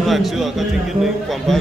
Unajua wakati mwingine kwamba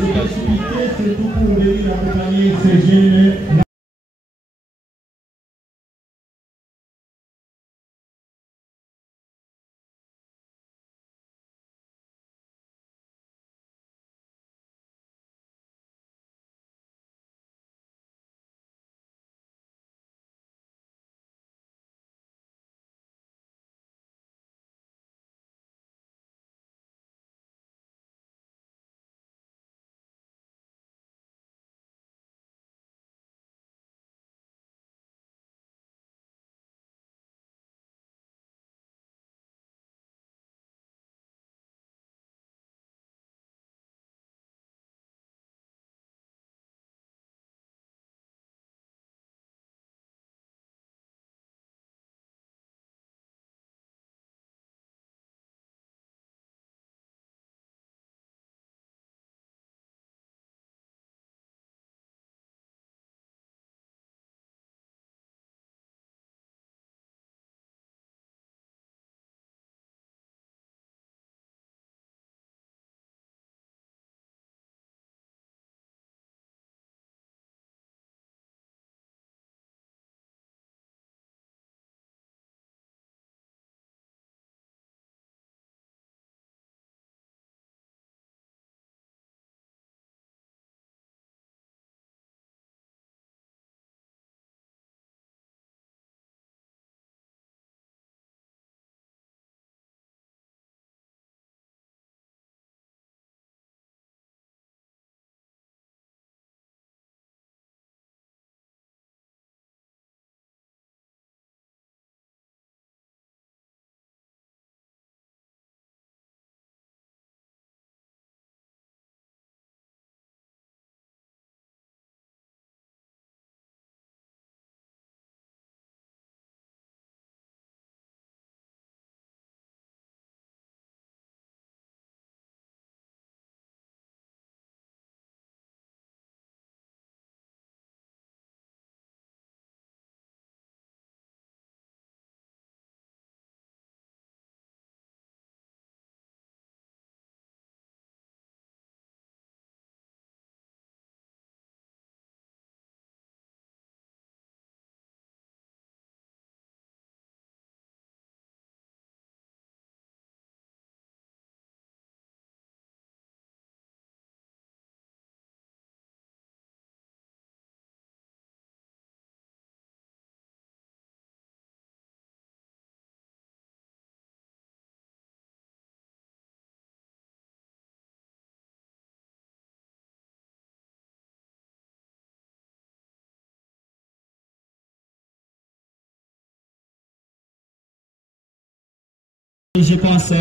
Je pense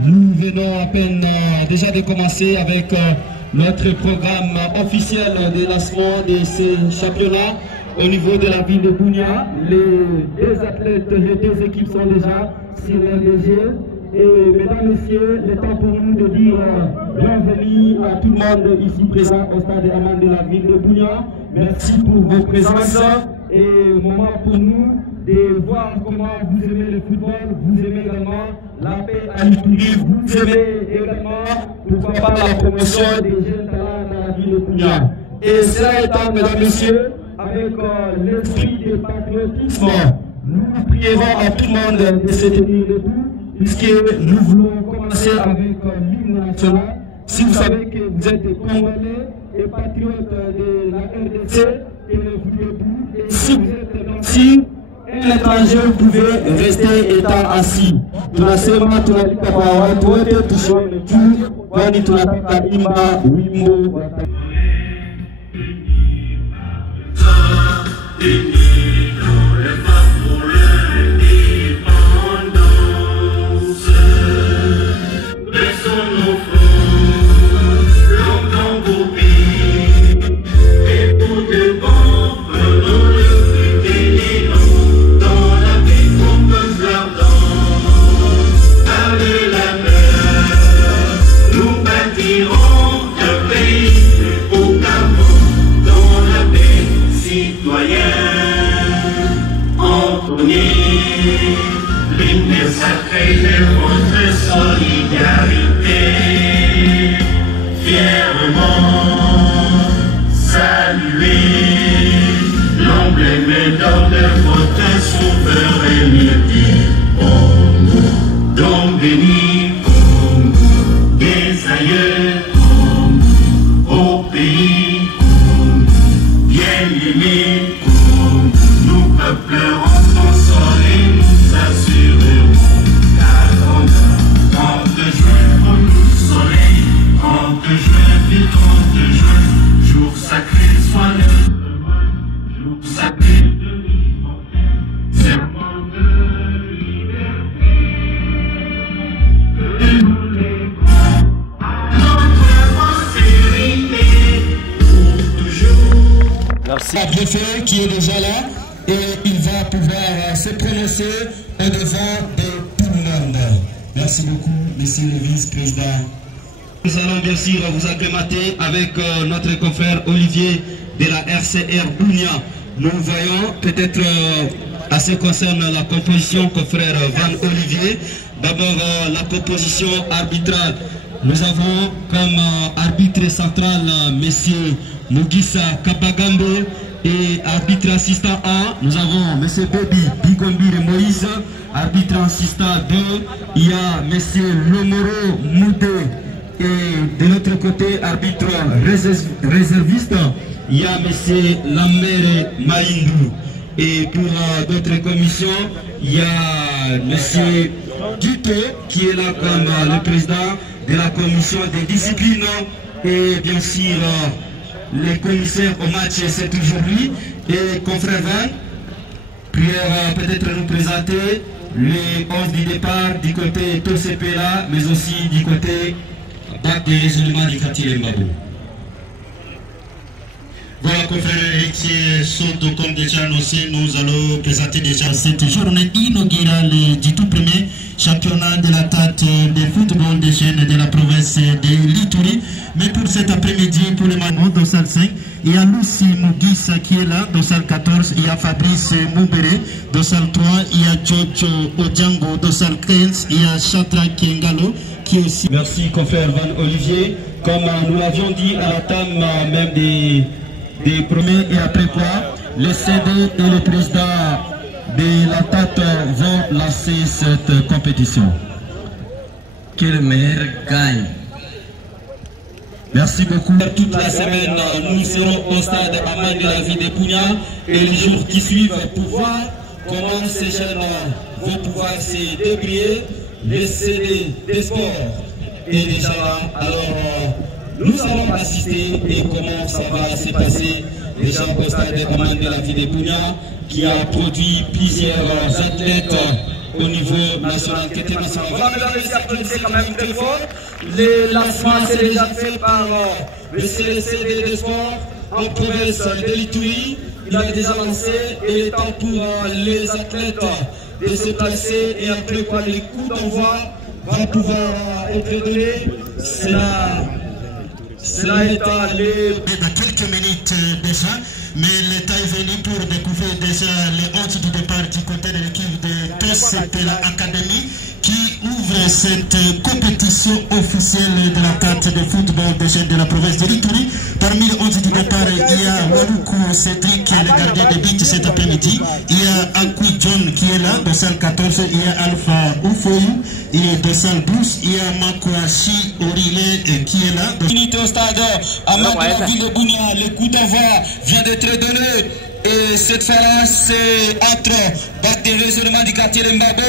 nous venons à peine déjà de commencer avec notre programme officiel de lancement de ces championnats au niveau de la ville de Bunia. Les deux athlètes, les deux équipes sont déjà sur l'RDG. Et mesdames, messieurs, le temps pour nous de dire bienvenue à tout le monde ici présent au stade Aman de la ville de Bunia. Merci pour vos présences et moment pour nous de voir comment vous aimez le football, vous aimez également la paix à l'Itourie, vous aimez également, pourquoi pas, la promotion des jeunes talents dans la ville de Bunia. Et cela étant, mesdames, messieurs, avec l'esprit de patriotisme, nous prierons à tout le monde de se tenir debout, puisque nous voulons commencer avec l'hymne national. Si vous savez que vous êtes Congolais et patriotes de la RDC, tenez-vous debout. Et si vous êtes ici, un étranger, vous pouvez rester étant assis. Tunasema tunalika kwa watu wote tushone juu, kwani tunataka imba wimbo wa Citoyen. solidarité, fièrement saluer l'emblème d'or de votre souveraineté. Congo, don béni, Congo, des aïeux, Congo, au pays, Congo, bien aimé, Congo, nous peuplerons ton sol et nous assurerons la grandeur. 30 juin, pour nous soleil, 30 juin, puis 30 juin, jour sacré, soit le demain, jour sacré de l'immortel, serment de liberté, que nous léguons à notre postérité pour toujours. Merci. Le préfet qui est déjà là et il va pouvoir se prononcer au devant de tout le monde. Merci beaucoup, monsieur le vice-président. Nous allons bien sûr vous acclimater avec notre confrère Olivier de la RCR Bunia. Nous voyons peut-être à ce qui concerne la composition, confrère Van Olivier. D'abord la composition arbitrale. Nous avons comme arbitre central monsieur Mugisa Kabagambe et arbitre assistant 1, nous avons monsieur Bobby Bigombire Moïse. Arbitre assistant 2, il y a monsieur Lomoro Moudé. Et de l'autre côté, arbitre réserviste, il y a M. Lamere Maïndou. Et pour d'autres commissions, il y a M. Duto qui est là comme le président de la commission des disciplines. Et bien sûr, les commissaires au match, c'est toujours lui. Et confrère Van, prière peut-être nous présenter les 11 du départ du côté TOCP là, mais aussi du côté des résolutions du quartier Mbabo. Voilà, confrères héritiers, surtout comme déjà annoncé, nous allons présenter déjà cette journée inaugurale du tout premier championnat de la tête de football des jeunes de la province de l'Ituri. Mais pour cet après-midi, pour le moment, dans salle 5, il y a Lucie Mugis qui est là, dans salle 14, il y a Fabrice Moubere, dans salle 3, il y a Jojo Odjango, dans salle 15, il y a Chatra Kengalo qui est aussi. Merci, confrère Van Olivier. Comme nous l'avions dit à la table même des premiers et après quoi, le CD et le président de la TAT vont lancer cette compétition. Que le meilleur gagne. Merci beaucoup. Toute la semaine, nous serons au stade Aman de la ville de Pugna et les jours qui suivent pour voir comment ces jeunes vont pouvoir se débrouiller. Les CD des sports est déjà là. Alors, nous allons assister et comment ça va se passer. Déjà au stade Aman de la ville de Pugna qui a produit plusieurs athlètes au niveau national qui était national. Voilà, mesdames et messieurs, applaudissez quand même très fort. Les lancements, c'est déjà fait par le CLCD des sports en province de l'Ituri. Il a déjà lancé et il est temps pour les athlètes de se placer et après quoi les coups d'envoi vont pouvoir être donnés. Cela est allé dans quelques minutes déjà, mais l'État est venu pour découvrir déjà les 11 du départ du côté de l'équipe de TOCP Academy qui ouvre cette compétition officielle de la carte de football des jeunes de la province de l'Ituri. Parmi les 11 du départ, il y a Waluku Cédric, le gardien de but cet après-midi. Il y a Akui John qui est là, dans salle 14. Il y a Alpha Oufoyou, il est dans salle 12. Il y a Makouachi Orile qui est là. Unité au stade à main de la ville de Bounia. Le coup d'envoi vient d'être donné. Et cette fois-là, c'est entre Bac des raisonnements du quartier de Mbabo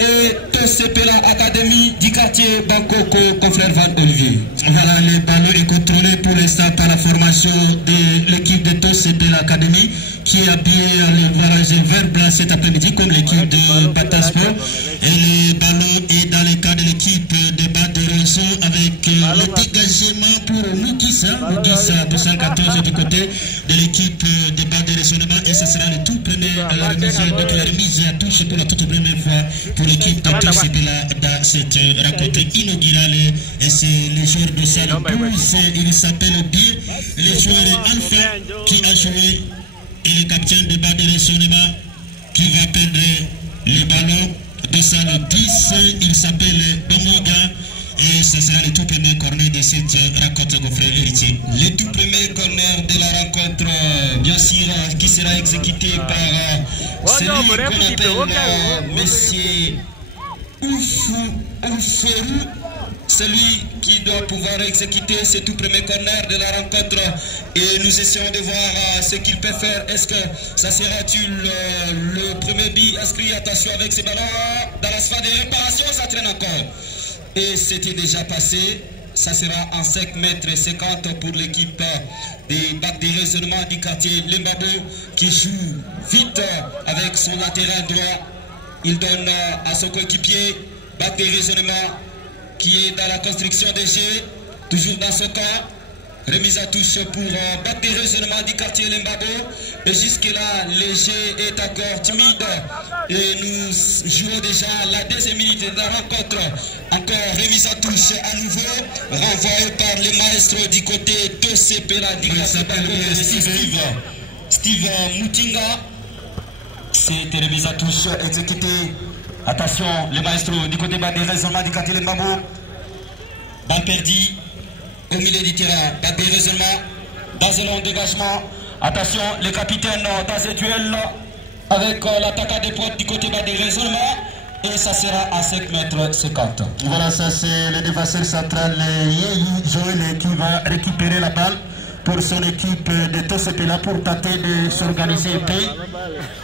et TOCP Academy du quartier Bakoko, confrère Van Olivier. Voilà, le ballon est contrôlé pour l'instant par la formation de l'équipe de TOCP Academy qui a habillé le voyage vert blanc cet après-midi comme l'équipe de Batasport. Et le ballon est dans le cas de l'équipe de Bas de Ronso avec le dégagement pour Mugisa 214 du côté de l'équipe de Bas de Résonnement. Et ce sera le tout premier remise à touche pour la toute première fois pour l'équipe de TOCP dans cette rencontre inaugurale. Et c'est le joueur de salle 12, il s'appelle bien le joueur Alpha qui a joué et le capitaine de Bas de Résonnement qui va perdre le ballon de salle 10, il s'appelle Domoga Et ce sera le tout premier corner de cette rencontre, mon frère héritier. Le tout premier corner de la rencontre, bien sûr, qui sera exécuté par celui qu'on appelle Monsieur Oufourou, celui qui doit pouvoir exécuter ce tout premier corner de la rencontre. Et nous essayons de voir ce qu'il peut faire. Est-ce que ça sera-t-il le premier but inscrit? Attention avec ces ballons dans la sphère de réparation, ça traîne encore. Et c'était déjà passé. Ça sera en 5 mètres 50 pour l'équipe des bacs de raisonnement du quartier Lembabo qui joue vite avec son latéral droit. Il donne à son coéquipier bac de raisonnement qui est dans la construction des jeux, toujours dans son camp. Remise à touche pour bac de raisonnement du quartier Lembabo. Et jusque-là, le jeu est encore timide. Et nous jouons déjà la deuxième minute de la rencontre. Encore remise à touche à nouveau. Renvoyé par les maestros du côté Tosepela. Il s'appelle Steve Moutinga. C'était remise à touche exécutée. Attention, les maestros du côté bas des raisonnements du quartier Lembabo. Balle perdue au milieu du terrain. Balle des raisonnements. Dans un long dégagement. Attention, les capitaines dans ce duel avec l'attaquant des pointes du côté bas des raisonnements. Et ça sera à 5 mètres 50. Voilà, ça c'est le défenseur central Yeyi Joël qui va récupérer la balle pour son équipe de Tosepela pour tenter de s'organiser.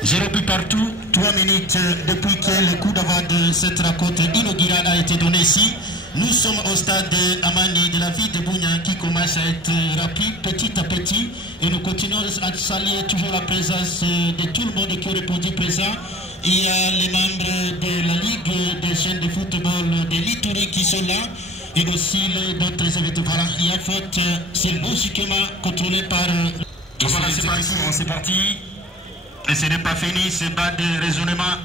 0 but partout, 3 minutes depuis que le coup d'avant de cette rencontre inaugurale a été donné ici. Nous sommes au stade Amani de la ville de Bunia qui commence à être rapide petit à petit et nous continuons à saluer toujours la présence de tout le monde qui a répondu présent. Il y a les membres de la Ligue des jeunes de football de l'Ituri qui sont là et aussi d'autres événements. Voilà, il y a faute, c'est logiquement contrôlé par... Voilà, c'est parti. Et ce n'est pas fini, c'est bas de raisonnement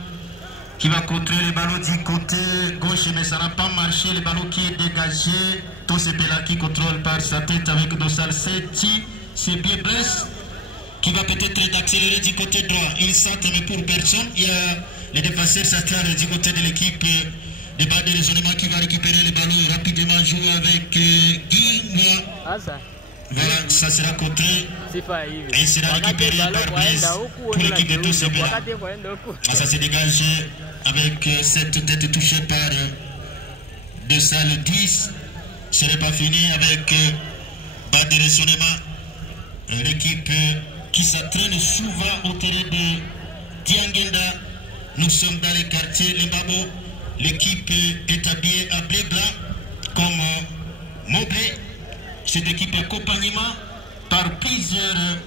qui va contrôler le ballon du côté gauche, mais ça n'a pas marché. Le ballon qui est dégagé, Tosepela qui contrôle par sa tête avec Dossal Seti, c'est bien Blesse qui va peut-être accélérer du côté droit. Il centre mais pour personne. Il y a le défenseur central du côté de l'équipe de bas de raisonnement qui va récupérer le ballon rapidement, jouer avec Guy. Voilà, ça sera contré et il sera récupéré par Blaise pour l'équipe de Tosepela. Ça se dégage avec cette tête touchée par De Salle 10. Ce n'est pas fini avec bas de raisonnement. L'équipe qui s'entraîne souvent au terrain de Diangenda. Nous sommes dans le quartier Lembabo. L'équipe est habillée à blé blanc comme Moblé. Cette équipe accompagnement par plusieurs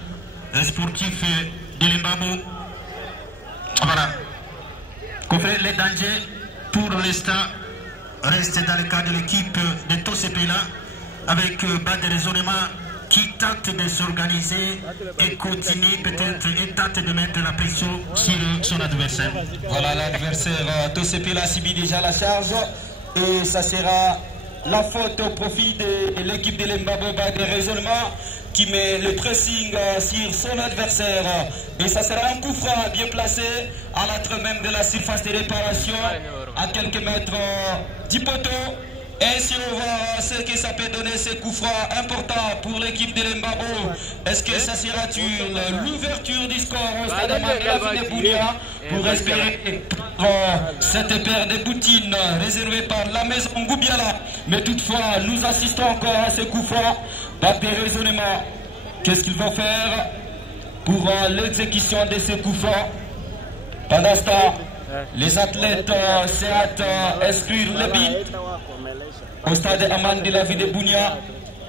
sportifs de Lembabo. Voilà. Les dangers pour l'instant restent dans le cas de l'équipe de Tosepela avec bas de raisonnement qui tente de s'organiser et continue peut-être et tente de mettre la pression sur son adversaire. Voilà, l'adversaire Tosepela subit déjà la charge et ça sera la faute au profit de l'équipe de Lembabo des raisonnements qui met le pressing sur son adversaire. Et ça sera un coup franc bien placé à l'entrée même de la surface de réparation à quelques mètres du poteau. Et si on voit ce que ça peut donner, ces coups francs importants pour l'équipe de Lembabo, est-ce que ça sera-t-il l'ouverture du score au stade de la ville de Bounia pour espérer cette paire de boutines réservée par la maison Ngoubiala? Mais toutefois, nous assistons encore à ces coups francs. Bac de raisonnement, qu'est-ce qu'ils vont faire pour l'exécution de ces coups francs? Pendant ce temps, les athlètes se hâtent inscrire le but au stade Aman de la ville de Bounia.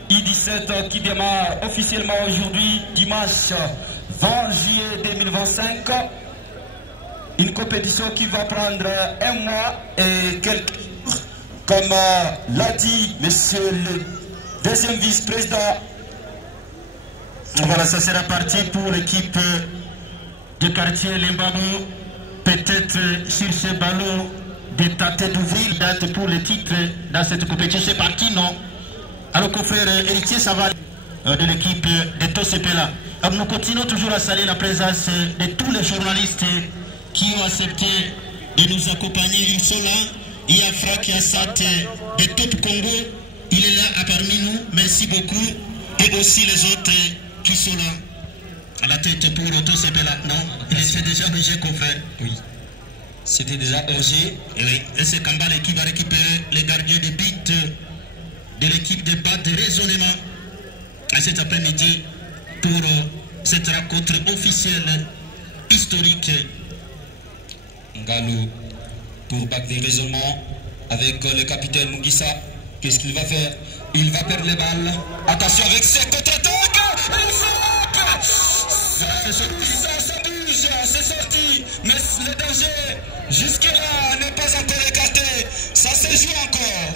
I-17 qui démarre officiellement aujourd'hui, dimanche 20 juillet 2025. Une compétition qui va prendre un mois et quelques jours, comme l'a dit monsieur le deuxième vice-président. Voilà, ça sera parti pour l'équipe du quartier Lembabo. Peut-être sur ce ballon de tâter d'ouvrir date pour le titre dans cette compétition. C'est parti, non? Alors, confrère héritier, ça va de l'équipe de Tosepela. Nous continuons toujours à saluer la présence de tous les journalistes qui ont accepté de nous accompagner. Ils sont là. Il y a Franck Yassat de Top Congo. Il est là parmi nous. Merci beaucoup. Et aussi les autres qui sont là. À la tête pour Tosepela. Non, c'est déjà Roger Coffret. Oui. C'était déjà Roger. Oui. Et c'est Kambale qui va récupérer les gardiens de but de l'équipe de BAD de raisonnement à cet après-midi pour cette rencontre officielle historique. Ngalou pour BAD de raisonnement avec le capitaine Mugisa. Qu'est-ce qu'il va faire? Il va perdre les balles. Attention avec ses contre-attaques. Il frappe. C'est sorti, ça bouge, c'est sorti. Mais le danger jusque-là n'est pas encore écarté. Ça se joue encore.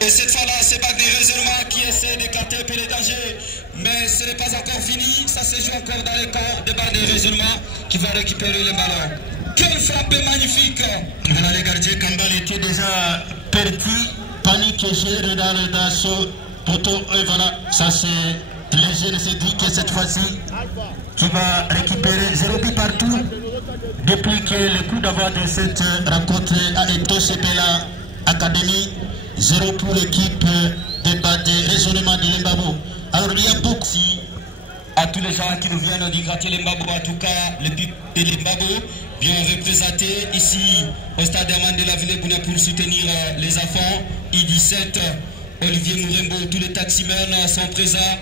Et cette fois-là, c'est BAD de raisonnement qui essaie d'écarter puis les dangers. Mais ce n'est pas encore fini. Ça se joue encore dans les camps de BAD de raisonnement qui va récupérer le ballon. Quelle frappe magnifique! Voilà, les gardiens Kambal étaient déjà perdus. Panique et gère dans ce poteau. Et voilà, ça c'est le jeune s'est dit que cette fois-ci, qui va récupérer 0 but partout. Depuis que le coup d'avant de cette rencontre a été Sepela Academy, 0 pour l'équipe de BAD de raisonnement de Limbabo. Alors il y a beaucoup à tous les gens qui nous viennent du quartier Limbabo, en tout cas l'équipe de Limbabo, bien représenté ici au stade Herman de la Ville pour soutenir les enfants. I17, Olivier Mourembo, tous les taximens sont présents.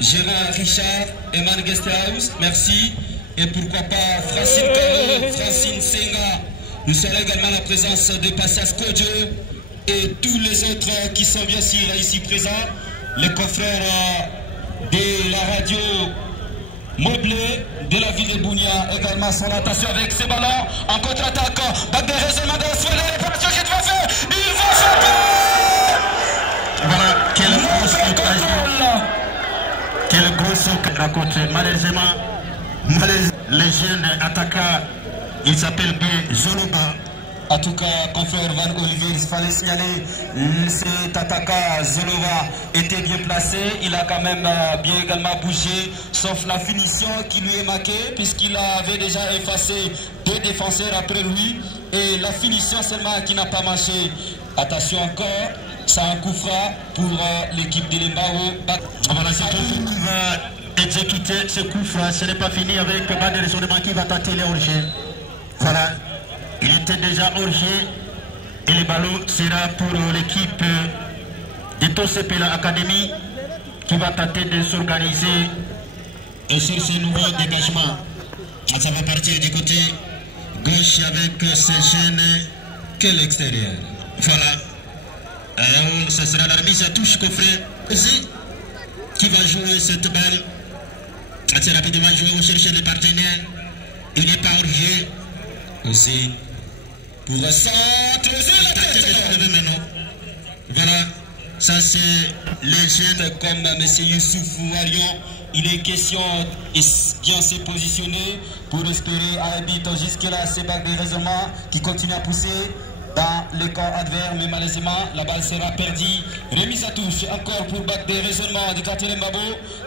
Gérard Richard, Eman Guesthouse, merci. Et pourquoi pas Francine Caro, Francine Senga. Nous serons également la présence de Passas Kodjo et tous les autres qui sont bien sûr ici présents. Les confrères de la radio Moblé de la ville de Bounia également sont là. Attention avec ces ballons en contre-attaque. BAD de raisonnement de la soirée. Réparation qu'il va faire. Il va frapper. Voilà, quelle grosse occasion. Quelle grosse rencontre. Malheureusement, les jeunes attaquants, il s'appelle bien Zoloba. En tout cas, confrère Van Olivier, il fallait signaler cet attaquant Zolova était bien placé. Il a quand même bien également bougé, sauf la finition qui lui est marquée, puisqu'il avait déjà effacé 2 défenseurs après lui. Et la finition seulement qui n'a pas marché. Attention encore, ça un coup franc pour l'équipe de Limbao. Voilà, c'est tout qui va exécuter ce coup franc. Ce n'est pas fini avec BAD de raisonnement qui va tenter les hors-jeu. Voilà. Il était déjà hors-jeu et le ballon sera pour l'équipe de Tosepela Academy qui va tenter de s'organiser et sur ce nouveau dégagement. Ça va partir du côté gauche avec ces jeunes que l'extérieur. Voilà. Ce sera la remise à touche coffret qui va jouer cette balle. Assez rapidement jouer, on cherche les partenaires. Il n'est pas hors-jeu. Aussi. Pour le centre, voilà, ça c'est les jeunes comme M. Youssouf Arion. Il est question de bien se positionner pour espérer un but. Jusque-là, c'est BAD de raisonnement qui continue à pousser dans le camp adverse, mais malheureusement, la balle sera perdue. Remise à touche encore pour BAD de raisonnement du quartier Limbabo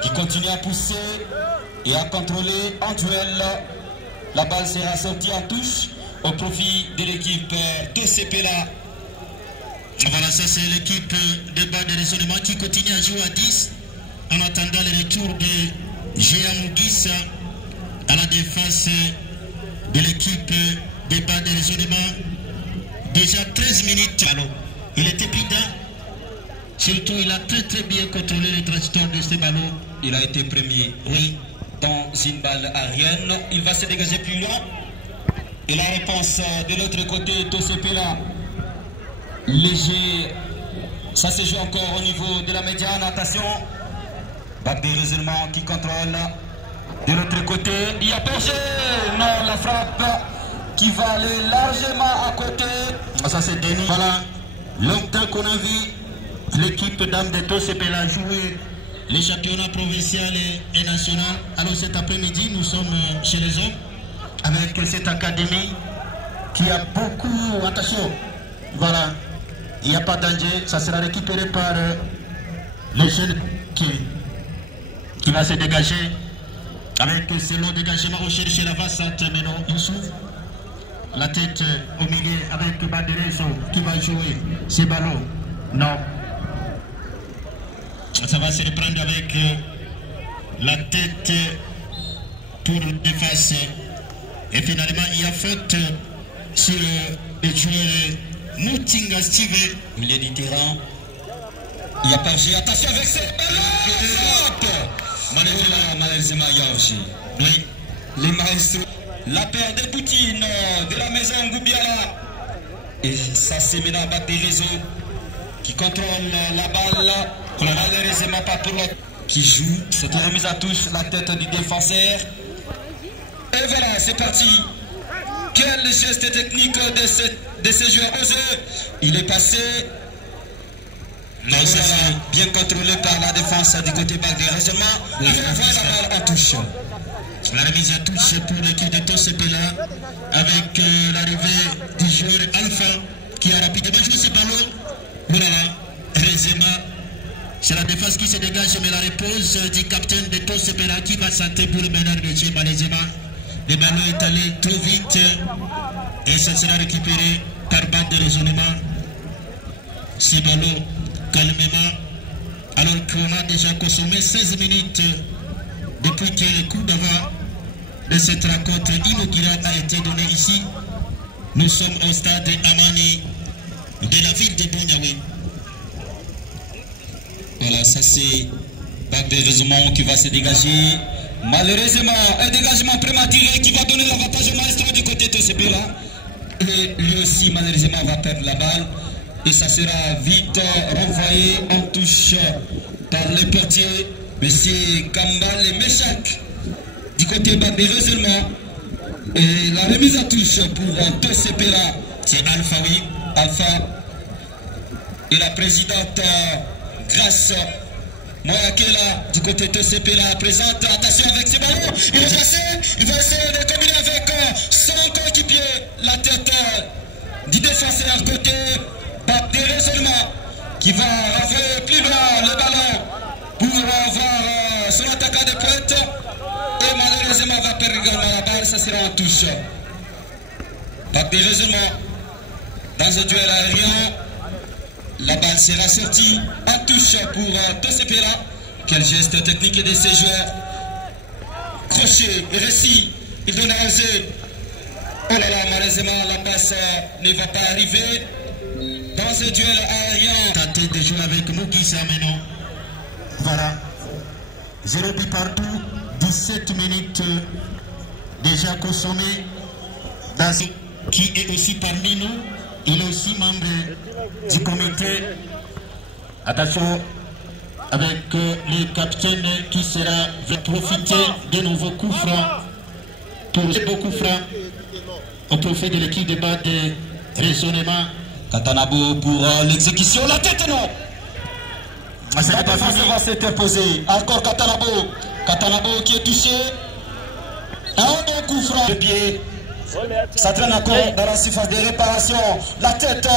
qui continue à pousser et à contrôler entre elles. La balle sera sortie en touche au profit de l'équipe Tosepela. Voilà, ça c'est l'équipe de BAD de raisonnement qui continue à jouer à 10 en attendant le retour de Géant Mougis à la défense de l'équipe de BAD de raisonnement. Déjà 13 minutes. Alors, il était prudent. Surtout, il a très bien contrôlé le trajectoire de ce ballon. Il a été premier, oui, dans une balle aérienne. Il va se dégager plus loin. Et la réponse de l'autre côté, Tosepela, léger, ça se joue encore au niveau de la médiane. Attention, BAD de raisonnement qui contrôle. De l'autre côté, il y a Berger. Non, la frappe qui va aller largement à côté. Ça c'est Denis. Voilà, longtemps qu'on a vu l'équipe d'âme de Tosepela jouer les championnats provinciaux et nationaux. Alors cet après-midi, nous sommes chez les hommes avec cette académie qui a beaucoup... Attention, voilà, il n'y a pas de danger, ça sera récupéré par les jeunes qui va se dégager avec ce long dégagement au chercher la vaste maintenant Youssouf. La tête au milieu avec Banderezo qui va jouer ces ballons. Non. Ça va se reprendre avec la tête pour l'efface. Et finalement, il y a faute sur le joueur Moutinga Steve. Milieu du terrain. Il y a pas G. Attention avec ce ballon. Malheureusement, il y a aussi. Oui. Les maestros. La paire de Poutine de la maison Goubiala. Et ça c'est maintenant Banderezo qui contrôle la balle. Malheureusement pas pour l'autre qui joue. Cette remise à touche la tête du défenseur. Et voilà, c'est parti. Quel geste technique de ce joueur osé. Il est passé. Non, ça c'est bien contrôlé par la défense du côté Banderezo. Il envoie la balle en touche. La remise à touche pour l'équipe de Tosepela avec l'arrivée du joueur Alpha qui a rapidement joué ce ballon. Voilà, heureusement, c'est la défense qui se dégage, mais la repose du capitaine de Tosepela qui va santé pour le meneur de jeu. Malheureusement, le ballon est allé trop vite et ça sera récupéré par balle de raisonnement. Ce ballon calmement, alors qu'on a déjà consommé 16 minutes depuis que le coup d'avant de cette rencontre inaugurale a été donné ici. Nous sommes au stade Amani de la ville de Boniawé. Voilà, ça c'est Banderezo qui va se dégager. Malheureusement, un dégagement prématuré qui va donner l'avantage au maestro du côté de Tosepela. Et lui aussi, malheureusement, va perdre la balle. Et ça sera vite renvoyé en touche par le portier. Monsieur Kambal et Meshak du côté Banderezo. Et la remise à touche pour Tosepela, c'est Alpha, oui, Alpha. Et la présidente Grace Moyakela du côté de Tosepela présente. Attention avec ses ballons. Il est passé. Il va essayer de combiner avec son coéquipier. La tête du défenseur côté Banderezo qui va renvoyer plus loin le ballon pour avoir son attaquant de pointe. Et malheureusement va perdre également la balle. Ça sera en touche. Banderezo dans un duel aérien. La balle sera sortie en touche pour Tosepela. Quel geste technique de ces joueurs. Crochet, récit, il donne à oser. Oh là là, malheureusement la passe ne va pas arriver. Dans un duel aérien. Tenter de jouer avec Mugisa maintenant. Voilà. 0 but partout. 17 minutes déjà consommées. Qui est aussi parmi nous. Il est aussi membre du comité. Attention avec le capitaine qui sera va profiter de nouveaux coups francs. Pour les beaux coups francs, au profit de l'équipe de bas de raisonnement. Katanabo pour l'exécution. La tête non. La défense va s'interposer. Encore Katanabo. Katanabo qui est touché. Un bon coup franc de pied. Ça traîne encore dans la surface de réparation. La tête.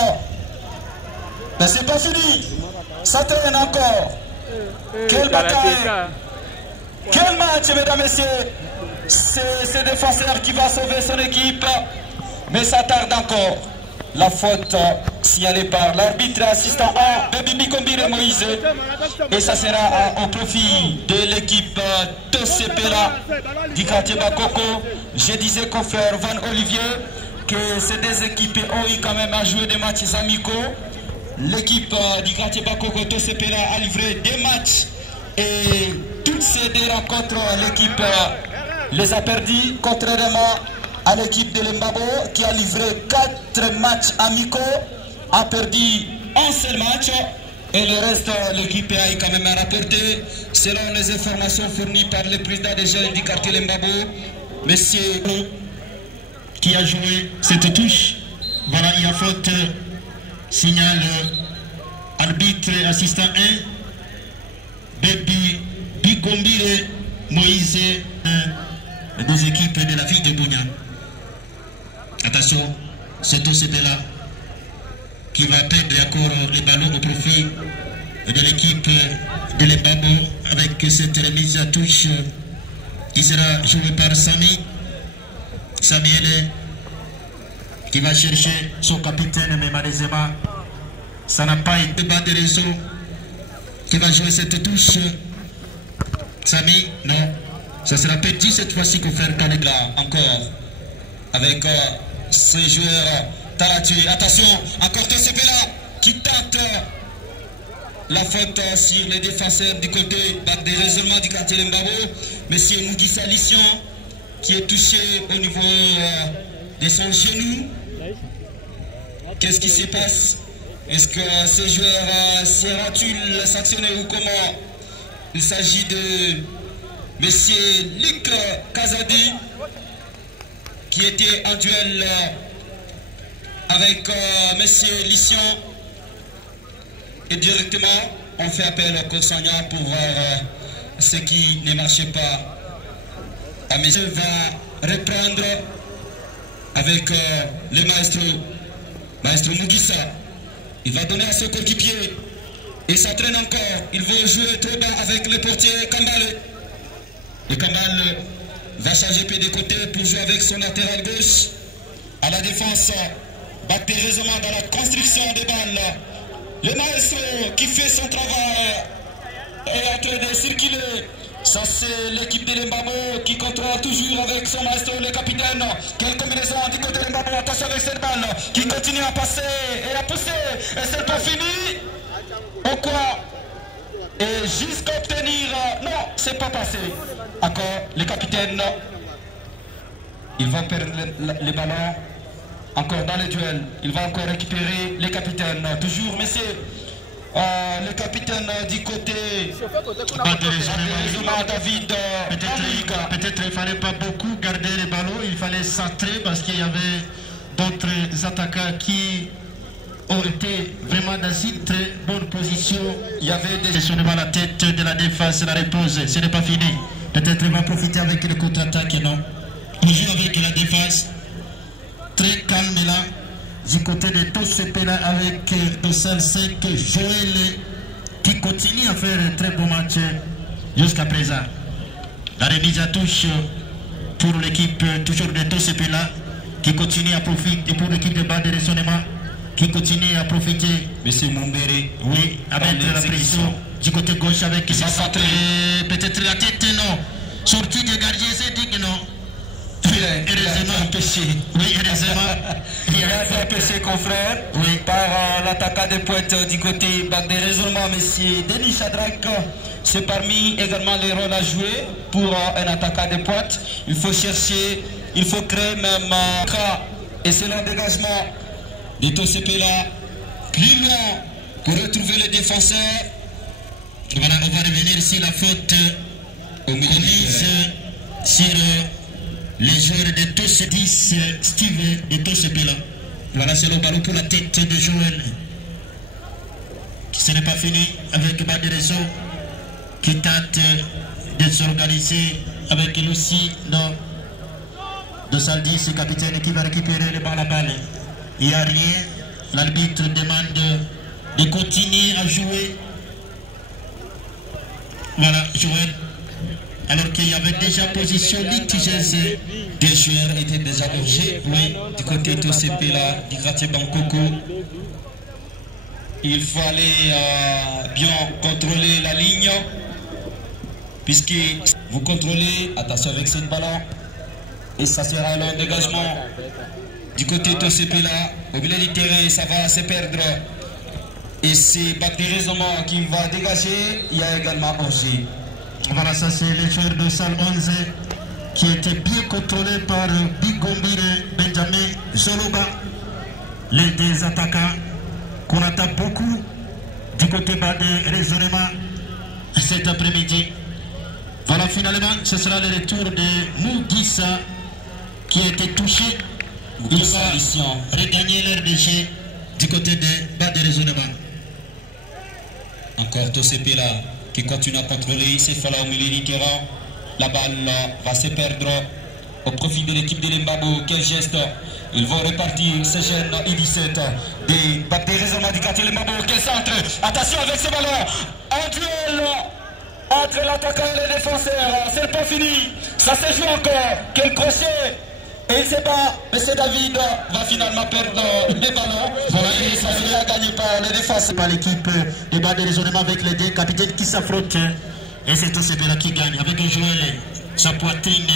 Mais c'est pas fini. Ça traîne encore. Quelle bataille. Quel match, mesdames et messieurs. C'est ce défenseur qui va sauver son équipe. Mais ça tarde encore. La faute signalée par l'arbitre assistant 1 de Bibi Kombire Moïse. Et ça sera au profit de l'équipe Tosepela du quartier Bakoko. Je disais, confrère Van Olivier, que ces deux équipes ont eu quand même à jouer des matchs amicaux. L'équipe du quartier Bakoko Tosepela a livré des matchs. Et toutes ces deux rencontres, l'équipe les a perdus, contrairement à l'équipe de l'Embabo qui a livré 4 matchs amicaux, a perdu un seul match et le reste l'équipe a quand même rapporté selon les informations fournies par le président des jeunes du quartier l'Embabo, monsieur qui a joué cette touche. Voilà, il y a faute, signal arbitre assistant 1 Baby Bikombire Moïse, les deux équipes de la ville de Bounia. Attention, c'est Tosepela qui va perdre encore les ballons au profit de l'équipe de l'Embabo avec cette remise à touche qui sera jouée par Samuel. qui va chercher son capitaine, mais malheureusement, ça n'a pas été bas de réseau qui va jouer cette touche. Samy, non. Ça sera Petit cette fois-ci qu'on fait Canada encore avec ce joueur Talatue. Attention, encore Tosepela qui tente la faute sur les défenseurs du côté des raisonnements du quartier Mbabo. Monsieur Mugisa Lission qui est touché au niveau de son genou. Qu'est-ce qui se passe? Est-ce que ce joueur sera-t-il sanctionné ou comment? Il s'agit de monsieur Luc Kazadi qui était en duel avec monsieur Lission. Et directement, on fait appel au Corsagna pour voir ce qui ne marchait pas. Monsieur va reprendre avec le maestro Mugisa. Il va donner à son coéquipier. Il s'entraîne encore. Il veut jouer trop bas avec le portier Kambale. Et Kambale va changer pied de côté pour jouer avec son latéral gauche. À la défense, bactérieusement dans la construction des balles. Le maestro qui fait son travail est en train de circuler. Ça c'est l'équipe de l'Embamo qui contrôle toujours avec son maestro, le capitaine. Quelle combinaison du côté de l'Embamo. Attention avec cette balle qui continue à passer et à pousser. Et c'est pas fini. Pourquoi? Et jusqu'à obtenir... Non, c'est pas passé. Encore, le capitaine. Il va perdre le ballon. Encore dans le duel. Il va encore récupérer les capitaines. Toujours, mais c'est le capitaine du côté... David. Peut-être il ne fallait pas beaucoup garder les ballons. Il fallait centrer parce qu'il y avait d'autres attaquants qui ont été vraiment dans une très bonne position. Il y avait des questions devant la tête de la défense, la réponse, ce n'est pas fini. Peut-être il va profiter avec le contre-attaque, non? Toujours avec la défense, très calme là, du côté de Tosepela avec Dossal 5, Joël qui continue à faire un très beau match jusqu'à présent. La remise à touche pour l'équipe toujours de Tosepela qui continue à profiter pour l'équipe de bas de raisonnement. Qui continue à profiter. Monsieur Mombere, oui, avec la pression du côté gauche avec ses centres. Peut-être la tête, non. Sortie de gardien, c'est dit non. Heureusement empêché. Oui, heureusement. Il a été empêché, confrère, oui, par l'attaquant de pointe du côté bac de raisonnement, monsieur Denis Chadrak. C'est parmi également les rôles à jouer pour un attaquant de pointe. Il faut chercher, il faut créer même et c'est le dégagement. De Tosepela, plus loin pour retrouver les défenseurs. Voilà, on va revenir sur la faute commise sur les joueurs de Tosepela, Steve de Tosepela. Voilà, c'est le ballon pour la tête de Joël. Ce n'est pas fini avec Baderezo qui tente de s'organiser avec Lucie de Saldi, ce capitaine qui va récupérer le ballon à balle. Il n'y a rien. L'arbitre demande de continuer à jouer. Voilà, Joël. Alors qu'il y avait déjà position litigieuse. Des joueurs étaient déjà logés. Oui, du côté de Tosepela, du quartier Bankoko. Il fallait bien contrôler la ligne. Puisque vous contrôlez, attention avec ce ballon. Et ça sera un long dégagement. Du côté de Tosepela, au milieu du terrain, ça va se perdre. Et c'est Bactérieusement qui va dégager. Il y a également Orgé. Voilà, ça c'est les joueurs de salle 11 qui étaient bien contrôlés par Bigombire, Benjamin, Zoloba. Les deux attaquants qu'on attend beaucoup du côté bas de raisonnement cet après-midi. Voilà, finalement, ce sera le retour de Mugisa qui a été touché. Il va regagner l'air de jeu du côté de bas de raisonnement. Encore Tosepela qui continue à contrôler. C'est Fala au milieu du terrain. La balle va se perdre au profit de l'équipe de l'Embabo. Quel geste! Ils vont repartir. Ces jeunes U17 des bas de raisonnement du quartier l'Embabo. Quel centre! Attention avec ce ballon! Un duel entre l'attaquant et le défenseur. C'est pas fini. Ça se joue encore. Quel crochet! Et il ne sait pas, M. David va finalement perdre les ballons. Voilà, et ça sera gagné par les défenses. Par l'équipe de bas de raisonnement avec les deux capitaines qui s'affrontent. Et c'est Tosepela qui gagne avec un joueur sa poitrine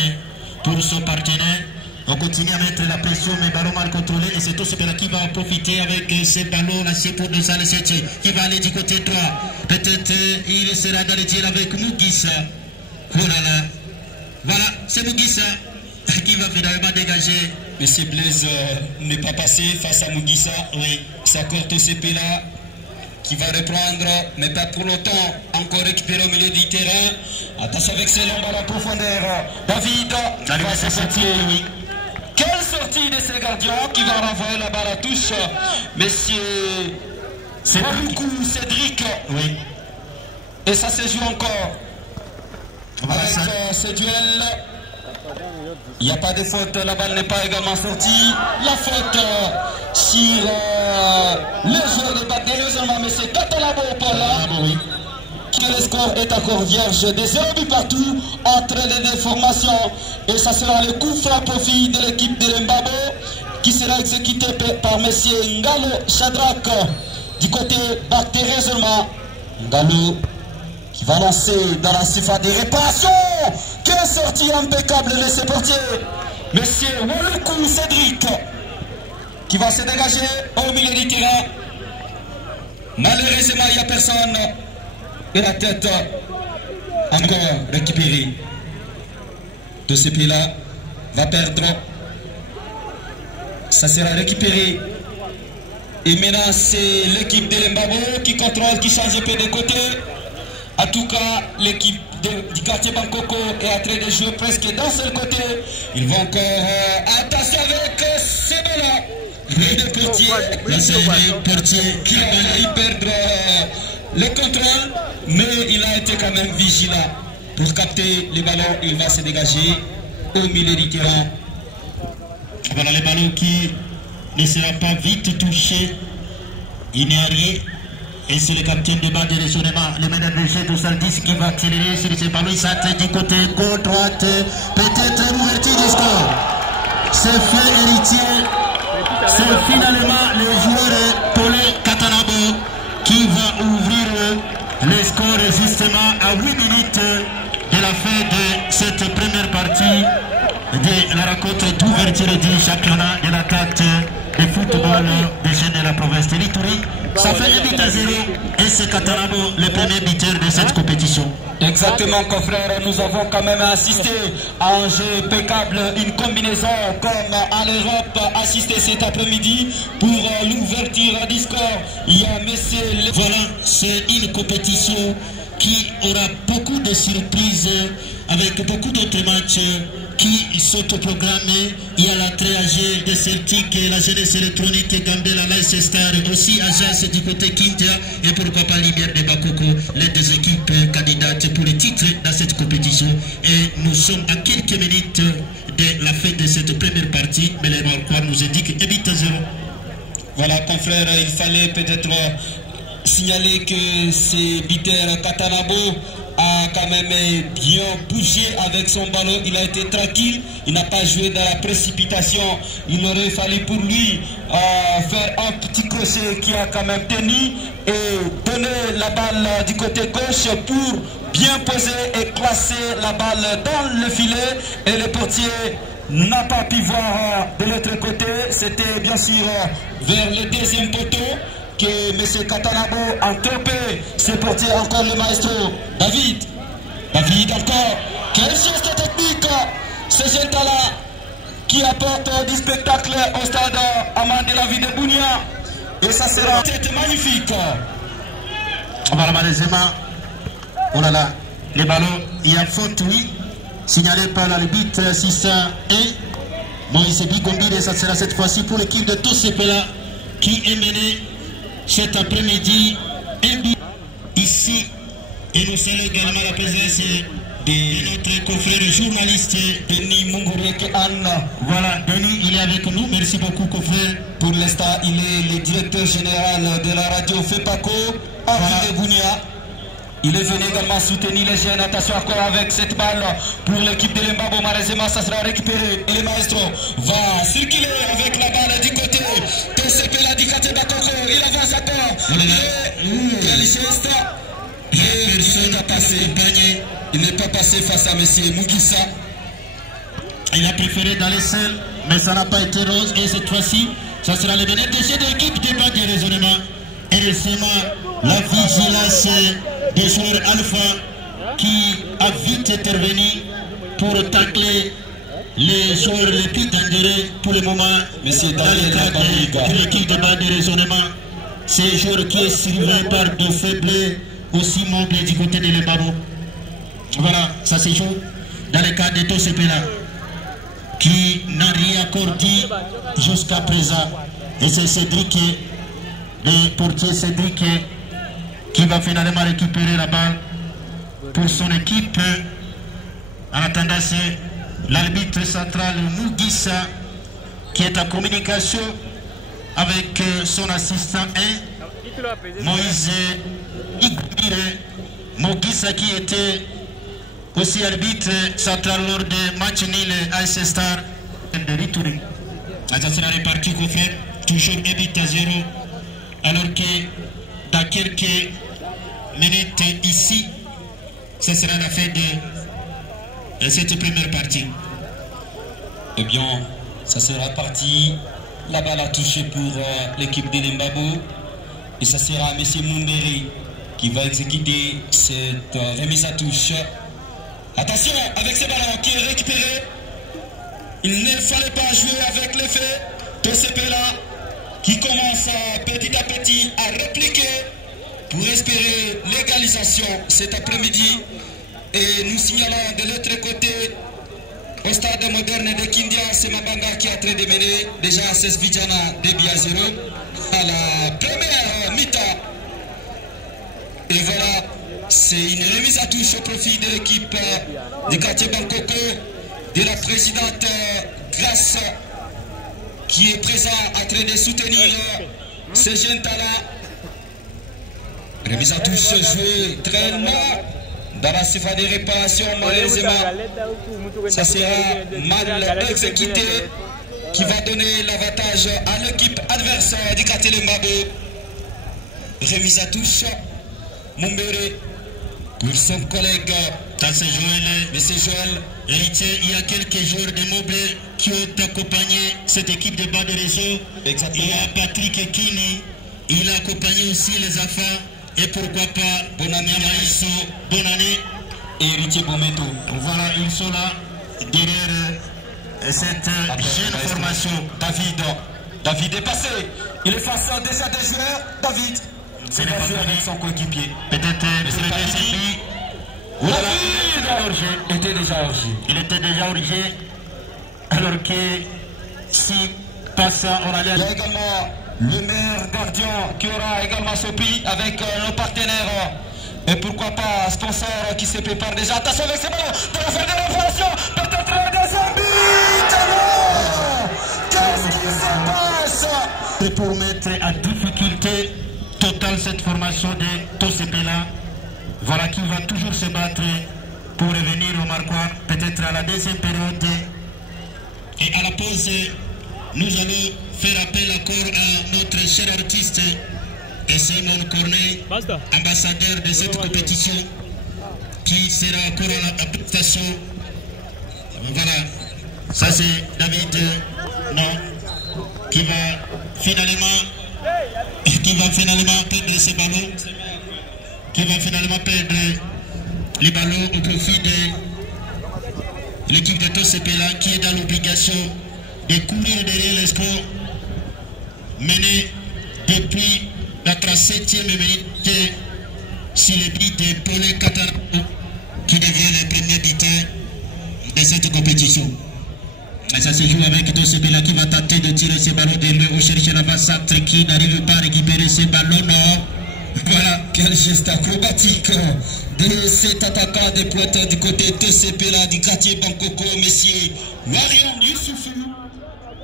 pour son partenaire. On continue à mettre la pression, mais ballon mal contrôlé. Et c'est Tosepela qui va en profiter avec ces ballons lâchés pour de Salessetti qui va aller du côté droit. Peut-être il sera dans le tir avec Mugissa. Voilà, voilà, c'est Mugissa qui va finalement dégager. Monsieur Blaise n'est pas passé face à Mugissa. Oui. C'est encore Tosepela qui va reprendre, mais pas pour longtemps. Encore récupéré au milieu du terrain. Attention avec ses longs ballons en profondeur. David va se sortir. Oui. Quelle sortie de ces gardiens qui va renvoyer la balle à touche. Monsieur Cédric. Oui. Et ça se joue encore. Voilà, avec ce duel. Il n'y a pas de faute, la balle n'est pas également sortie. La faute sur le joueur de batte seulement, mais c'est Katalabo par là. Oui. Le score est encore vierge, des 0 buts partout entre les deux formations. Et ça sera le coup franc profit de l'équipe de Mbabo qui sera exécuté par M. Ngalo Shadrach du côté batte seulement. Ngalo qui va lancer dans la surface des réparations. Quelle sortie impeccable de ce portier. Monsieur Waluku Cédric qui va se dégager au milieu du terrain. Malheureusement, il n'y a personne. Et la tête encore récupérée. Tosepela va perdre. Ça sera récupéré. Et maintenant, c'est l'équipe de Lembabo qui contrôle, qui change un peu de côté. En tout cas, l'équipe du quartier Bangkoko est en train de jouer presque d'un seul côté. Ils vont encore attention avec ces ballons. Le portier, c'est le portier qui va y perdre le contrôle, mais il a été quand même vigilant pour capter les ballons. Il va se dégager au milieu du terrain. Voilà les ballons qui ne sera pas vite touché. Il n'y a rien. Et c'est le capitaine de bas de raisonnement, le meneur de jeu de Saldis qui va accélérer sur ces ballons. Il s'attend du côté gauche, droite. Peut-être une ouverture du score. C'est fait héritier. C'est finalement le joueur Paulé Katalabo qui va ouvrir le score justement à 8 minutes de la fin de cette première partie de la rencontre d'ouverture du championnat de la carte de football des jeunes de la province de l'Ituri. Ça fait 1 but à 0 et c'est Katalabo le premier buteur de cette compétition. Exactement, confrère, nous avons quand même assisté à un jeu impeccable, une combinaison comme en Europe, assisté cet après-midi pour l'ouverture du score. Il y a monsieur... Voilà, c'est une compétition qui aura beaucoup de surprises avec beaucoup d'autres matchs qui sont programmés. Il y a la triage de Celtic, la jeunesse électronique, Gambela, Leicester, aussi Agence du côté Kintia et pourquoi pas Lumière de Bakoko, les deux équipes candidates pour les titres dans cette compétition. Et nous sommes à quelques minutes de la fin de cette première partie, mais les Marocains nous indiquent 1 but à 0. Voilà, confrère, il fallait peut-être signaler que ce buteur Katalabo a quand même bien bougé avec son ballon. Il a été tranquille, il n'a pas joué dans la précipitation. Il aurait fallu pour lui faire un petit crochet qui a quand même tenu et donner la balle du côté gauche pour bien poser et classer la balle dans le filet. Et le portier n'a pas pu voir de l'autre côté. C'était bien sûr vers le deuxième poteau que M. Katalabo a trompé ses portiers, encore le maestro David encore, quel geste technique, ce jeune talent qui apporte du spectacle au stade Amand de la ville de Bounia, et ça sera peut-être magnifique. Voilà, malheureusement, oh là là, les ballons, il y a faute, oui, signalé par l'arbitre assistant et Moïse Bigombide, et ça sera cette fois-ci pour l'équipe de Tosepela qui est menée cet après-midi ici. Et nous saluons également la présence de notre confrère journaliste Denis Mungureke Anne. Voilà, Denis, il est avec nous. Merci beaucoup, confrère. Pour l'instant, il est le directeur général de la radio FEPACO, Henri de Bounia. Il est venu également soutenir les jeunes. Attention encore avec cette balle pour l'équipe de l'Embabo. Malheureusement, ça sera récupéré. Et le maestro va circuler avec la balle du côté. TCP là du quartier Bakoko. Il avance à part. Personne n'a passé. Il n'est pas passé face à M. Mugissa. Il a préféré d'aller seul, mais ça n'a pas été rose. Et cette fois-ci, ça sera le bénéfice de cette équipe de bas de raisonnement. Et récemment, la vigilance des joueurs alpha qui a vite intervenu pour tacler les joueurs les plus dangereux pour le moment. Monsieur dans le cadre de l'équipe de bas de raisonnement. C'est un joueur qui est suivi par de faibles aussi membres du côté de l'Embabo. Voilà, ça se joue dans le cadre de tous ces pays-là qui n'a rien encore dit jusqu'à présent. Et c'est Cédric, le portier Cédric, qui va finalement récupérer la balle pour son équipe. En attendant, c'est l'arbitre central Mugissa qui est en communication avec son assistant 1, Moïse Igmire. Mugissa qui était aussi arbitre central lors des matchs nuls AS Star de Rituri. Ça sera réparti qu'au fait, toujours 1 but à 0. Alors que dans quelques minutes ici, ce sera la fin de cette première partie. Eh bien, ça sera parti. La balle a touché pour l'équipe de l'Embabo. Et ça sera M. Mumberi qui va exécuter cette remise à touche. Attention avec ce ballon qui est récupéré. Il ne fallait pas jouer avec l'effet de ce là qui commence petit à petit à répliquer pour espérer l'égalisation cet après-midi. Et nous signalons de l'autre côté au stade moderne de Kindia, c'est Mabanga qui est en train de mener déjà à 16 Vidjana 2 buts à 0 à la première mi-temps. Et voilà, c'est une remise à touche au profit de l'équipe du quartier Bangkoko, de la présidente Grace qui est présent en train de soutenir ces jeunes talents. Remise à touche jouée très mal dans la surface de réparation, malheureusement. Ça sera mal exécuté qui va donner l'avantage à l'équipe adverse du quartier Lembabo. Remise à touche, Mumbere pour son collègue M. Joël. Héritier, il y a quelques joueurs de Moble qui ont accompagné cette équipe de bas de réseau. Exactement. Il y a Patrick Kini, il a accompagné aussi les enfants. Et pourquoi pas Bonamiso, bonne année. Et Héritier Bometo. Voilà, ils sont là derrière cette jeune formation. David est passé. Il est face déjà des joueurs. David. C'est pas joué avec son coéquipier. Peut-être voilà, il était déjà orgé. Il était déjà orgé. Alors que si passe on allait. Il y a également le meilleur gardien qui aura également ce prix avec nos partenaires. Et pourquoi pas sponsor qui se prépare déjà. Attention avec ces ballons pour la fin de l'information. Peut-être le deuxième but. Qu'est-ce qui se passe? C'est pour mettre à difficulté totale cette formation de Tosepela. Voilà qui va toujours se battre pour revenir au Marquois, peut-être à la deuxième période. Et à la pause, nous allons faire appel encore à notre cher artiste Simon Corneille, ambassadeur de cette compétition, qui sera encore à la prestation. Voilà, ça c'est David, qui va finalement perdre ses ballons. Qui va finalement perdre les ballons au profit de l'équipe de Tosepela qui est dans l'obligation de courir derrière les scores menés depuis la 37e minute sur le but de Paul Katana qui devient le premier buteur de cette compétition. Et ça se joue avec Tosepela qui va tenter de tirer ses ballons de lui au chercher la Massatre qui n'arrive pas à récupérer ses ballons. Non. Voilà, quel geste acrobatique de cet attaquant des pointeurs du côté Tosepela du quartier Bangkoko, monsieur Mariam Youssoufou,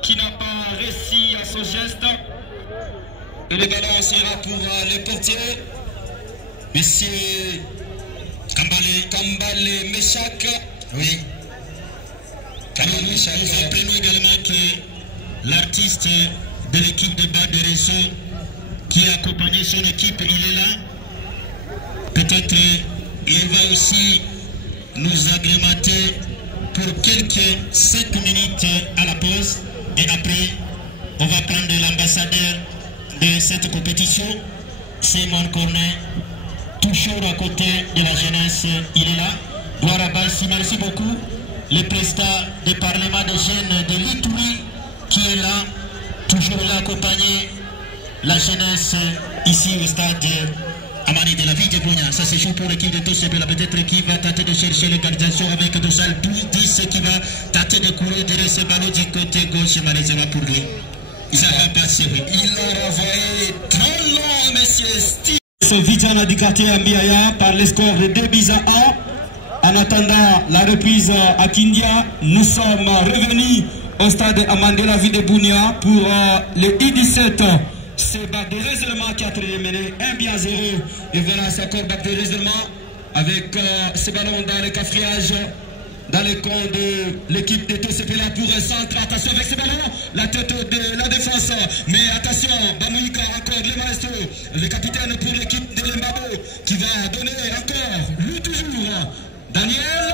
qui n'a pas réussi à son geste. Et le ballon sera pour les portiers. Monsieur Kambale Meshak. Oui. Nous apprenons également que l'artiste de l'équipe de bas de réseau qui a accompagné son équipe, il est là. Peut-être il va aussi nous agrémenter pour quelques 5 minutes à la pause. Et après, on va prendre l'ambassadeur de cette compétition, Simon Cornet, toujours à côté de la jeunesse, il est là. Gloire à Baïsi, merci beaucoup. Le président du Parlement des jeunes de l'Itourie qui est là, toujours là accompagner la jeunesse ici au stade Amani de la ville de Bounia. Ça c'est chaud pour l'équipe de Tosepela, peut-être qui va tenter de chercher l'égalisation avec Dosal 12-10 qui va tenter de courir derrière ce ballon du côté gauche, malheureusement pour lui. Ça va passer, oui. Il a renvoyé trop long, monsieur Steve. Ce Vidjana du quartier Ambiaya par le score de 2-1. En attendant la reprise à Kindia, nous sommes revenus au stade Amani de la ville de Bounia pour le I-17. C'est bac de raisonnement qui a mené 1-0. Et voilà, c'est encore bac de raisonnement avec ce ballon dans le cafriage, dans les camps de l'équipe de Tosepela pour un centre. Attention avec ce ballon, la tête de la défense. Mais attention, Bamouika encore, le maestro, le capitaine pour l'équipe de Lembabo qui va donner encore, lui toujours, Daniel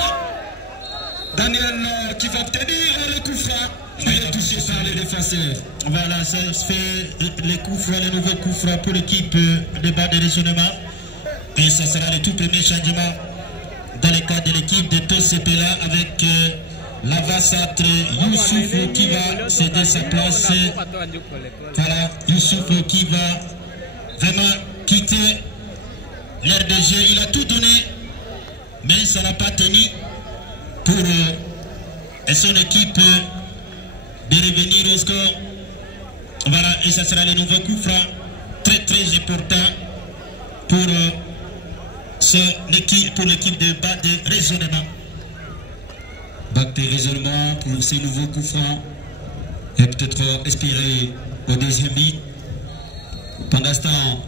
qui va obtenir le coup franc. Il est touché par les défenseurs. Voilà, ça fait les coups francs, les nouveaux coups francs pour l'équipe de bas de raisonnement. Et ça sera le tout premier changement dans le cadre de l'équipe de Tosepela avec l'avancatre Youssouf qui va céder sa place. Voilà, Youssouf qui va vraiment quitter l'aire de jeu. Il a tout donné, mais ça n'a pas tenu pour son équipe de revenir au score. Voilà, et ça sera le nouveau coup franc très très important pour l'équipe de bas de raisonnement. Bac de raisonnement pour ces nouveaux coups francs et peut-être espérer au deuxième but. Pendant ce temps,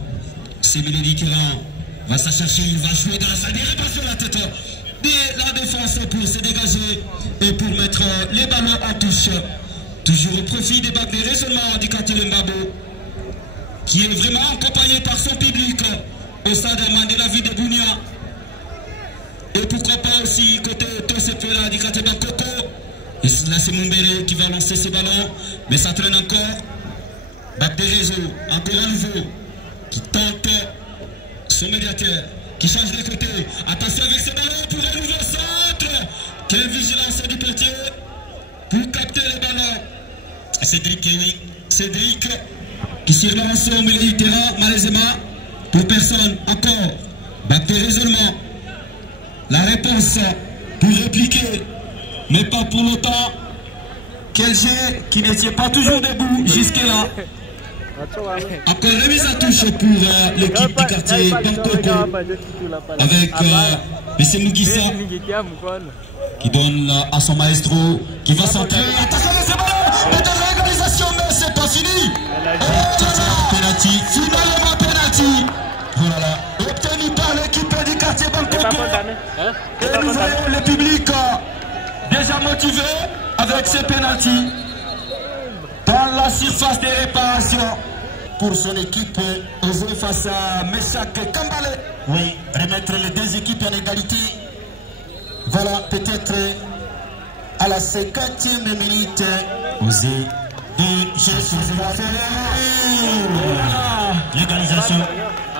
c'est Mélodie qui va s'en chercher, il va jouer dans la salle, il repasse sur la tête de la défense pour se dégager et pour mettre les ballons en touche. Toujours au profit des bacs de raisonnement du quartier Lembabo, qui est vraiment accompagné par son public au stade de la ville de Bounia. Et pourquoi pas aussi côté Tosepela du quartier Bakoko. Et là c'est Mumbere qui va lancer ses ballons, mais ça traîne encore. Bac de réseau, encore un nouveau, qui tente son médiateur, qui change de côté. Attention avec ses ballons pour un nouveau centre. Quelle vigilance du portier pour capter les ballons. Cédric, oui. Cédric qui s'y relance au milieu du terrain, malheureusement, pour personne encore. Bac de raisonnement. La réponse pour répliquer, mais pas pour longtemps. Quel jet qui n'était pas toujours debout jusque-là. Encore remise à touche pour l'équipe du quartier Bangkoko avec M. Mugissa qui donne à son maestro qui va centrer. Attention à ce ballon, peut-être l'égalisation, mais c'est pas fini. Penalty, finalement penalty. Voilà, obtenu par l'équipe du quartier Bangkoko. Et nous voyons le public déjà motivé avec ces penalty dans la surface de réparation. Pour son équipe, on joue face à Meshak Kambale. Oui, remettre les deux équipes en égalité. Voilà, peut-être à la 50e minute, oser de chercher l'égalisation.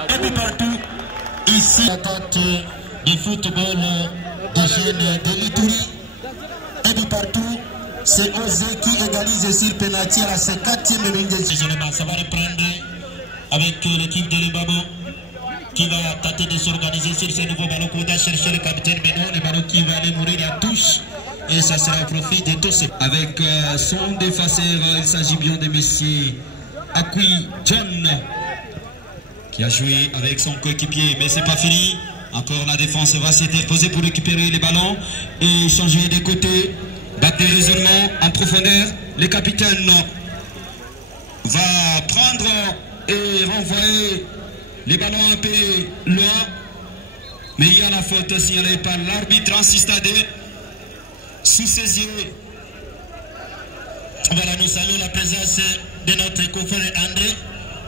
Et puis partout, ici, l'attente du football des jeunes de l'Itourie. Et puis partout, c'est Osé qui égalise sur penalty à la 50e minute. Ça va reprendre avec l'équipe de Lembabo qui va tenter de s'organiser sur ce nouveau ballon qu'on va chercher le capitaine Benoît, le ballon qui va aller mourir à touche. Et ça sera au profit de tous. Avec son défenseur, il s'agit bien de monsieur Akui John qui a joué avec son coéquipier, mais c'est pas fini. Encore la défense va s'interposer pour récupérer les ballons et changer de côté. Bac de raisonnement en profondeur. Le capitaine va prendre et renvoyer les ballons un peu loin Mais il y a la faute signalée par l'arbitre en stade sous ses yeux. Voilà, nous saluons la présence de notre confrère André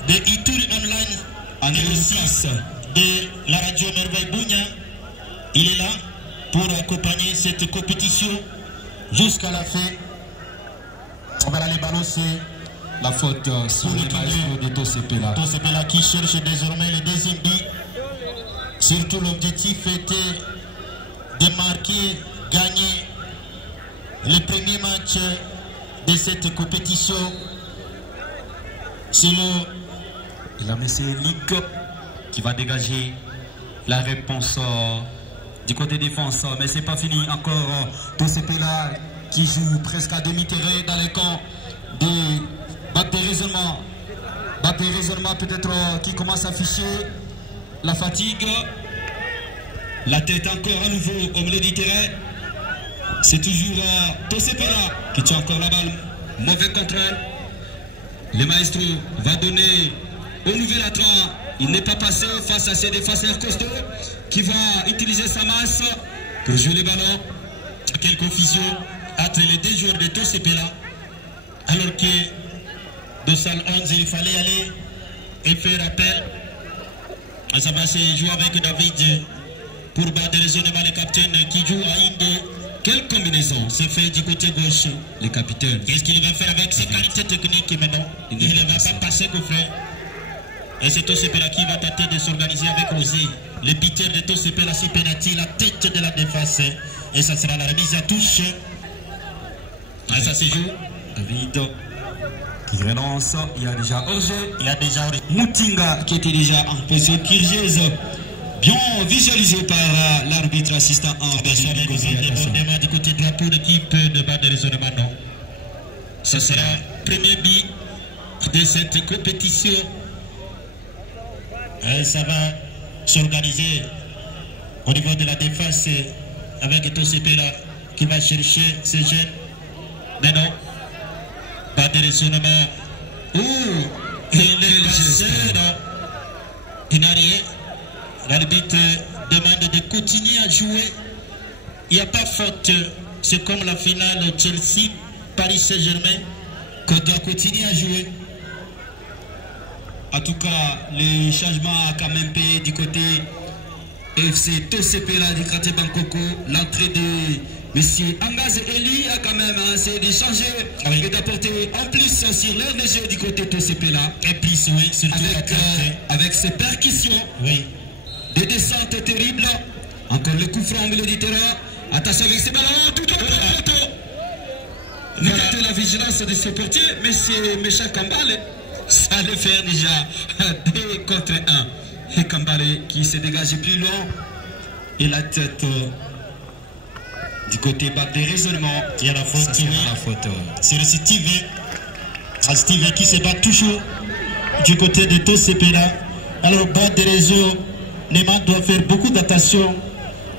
de Ituri Online, André 6 de la radio Merveille Bougna. Il est là pour accompagner cette compétition jusqu'à la fin. Voilà, les ballons, c'est la faute sur les maestros de Tosepela. Tosepela qui cherche désormais le deuxième but. Surtout l'objectif était de marquer, gagner le premier match de cette compétition. C'est le monsieur Ligue qui va dégager la réponse du côté défense. Mais c'est pas fini encore. Tosepela qui joue presque à demi-terrain dans les camps de bac de raisonnement. Bac de raisonnement peut-être qui commence à afficher la fatigue. La tête encore à nouveau au milieu du terrain. C'est toujours Tosepela qui tient encore la balle. Mauvais contrôle. Le maestro va donner au nouvel entrant. Il n'est pas passé face à ces défenseurs costauds qui va utiliser sa masse pour jouer le ballon. Quelle confusion entre les deux joueurs de Tosepela. Alors que dans salle 11, il fallait aller et faire appel. Ça va se jouer avec David pour battre le raisonnement, le capitaine qui joue à une de quelle combinaison c'est fait du côté gauche, le capitaine. Qu'est-ce qu'il va faire avec ses qualités techniques maintenant? Il ne va pas passer qu'au frère. Et c'est Tosepela qui va tenter de s'organiser avec Osé. Le buteur de Tosepela, c'est penalty, la tête de la défense. Et ça sera la remise à touche. Ah, ça se joue. David qui relance. Il y a déjà Orgé. Il y a déjà Moutinga qui était déjà en position Kirgez. Bien visualisé par l'arbitre assistant en personne du côté droit pour l'équipe de bas de raisonnement. Non. Ce sera le premier but de cette compétition. Et ça va s'organiser au niveau de la défense avec Tosepela qui va chercher ces jeunes. Mais non, pas de raisonnement. Oh, il est passé in arrière. L'arbitre demande de continuer à jouer. Il n'y a pas faute. C'est comme la finale Chelsea-Paris Saint-Germain qu'on doit continuer à jouer. En tout cas, le changement a quand même payé du côté FC Tosepela du quartier Bangkoko. L'entrée de M. Angaz Eli a quand même essayé de changer et d'apporter en plus sur l'air de jeu du côté Tosepela. Et puis, oui, surtout avec ses percussions. Oui. Des descentes terribles. Encore le coup franc au milieu du terrain. Attention avec ses ballons. Tout au photo. Notez la vigilance de ses portiers. Monsieur Méchant Kambale. Ça allait faire déjà 2 contre 1. Et Kambale qui se dégage plus loin. Et la tête du côté bas des raisonnements. Il y a la faute. C'est le Steve. Steve qui se bat toujours du côté de Tosepela. Alors bas des réseaux. Neymar doit faire beaucoup d'attention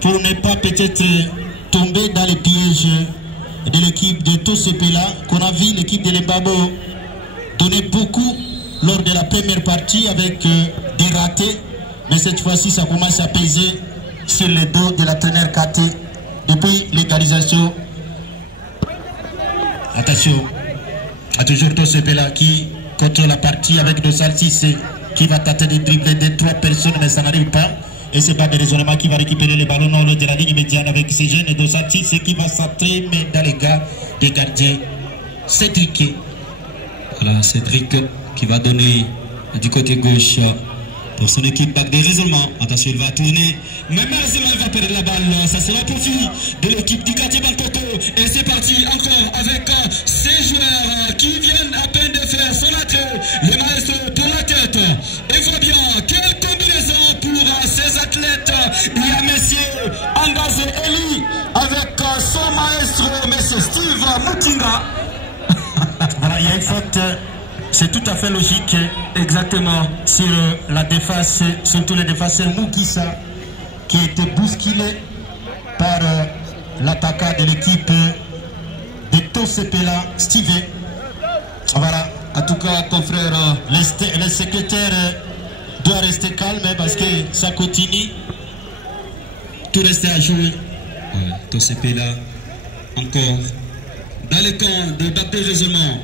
pour ne pas peut-être tomber dans les pièges de l'équipe de Tosepela qu'on a vu l'équipe de Lembabo donner beaucoup lors de la première partie avec des ratés, mais cette fois-ci ça commence à peser sur le dos de l'entraîneur Kate depuis l'égalisation. Attention, à toujours Tosepela qui contrôle la partie avec Dosal 6 qui va tenter de dribbler de 3 personnes, mais ça n'arrive pas. Et c'est pas de raisonnement qui va récupérer les ballons non de la ligne médiane avec ses jeunes et Dosati, ce qui va s'entraîner dans les gars des gardiens. Cédric. Voilà, Cédric qui va donner du côté gauche pour son équipe bac de raisonnement. Attention, il va tourner. Mais malheureusement, il va perdre la balle. Ça sera pour profit de l'équipe du quartier Bangkoko. Et c'est parti encore avec ces joueurs qui viennent à peine de faire son entrée. Le maestro pour la tête. Et voilà bien, quelle combinaison pour ces athlètes. Il y a monsieur Angaz Eli avec son maestro, monsieur Steve Moutinga. Voilà, il y a une faute. C'est tout à fait logique, exactement, sur la défense, surtout les défenseurs Moukissa, qui a été bousculé par l'attaquant de l'équipe de Tosepela, Steve. Voilà, en tout cas, confrère, le secrétaire doit rester calme parce que ça continue. Tout restait à jouer. Tosepe là. Encore. Dans le camp de bac de raisonnement.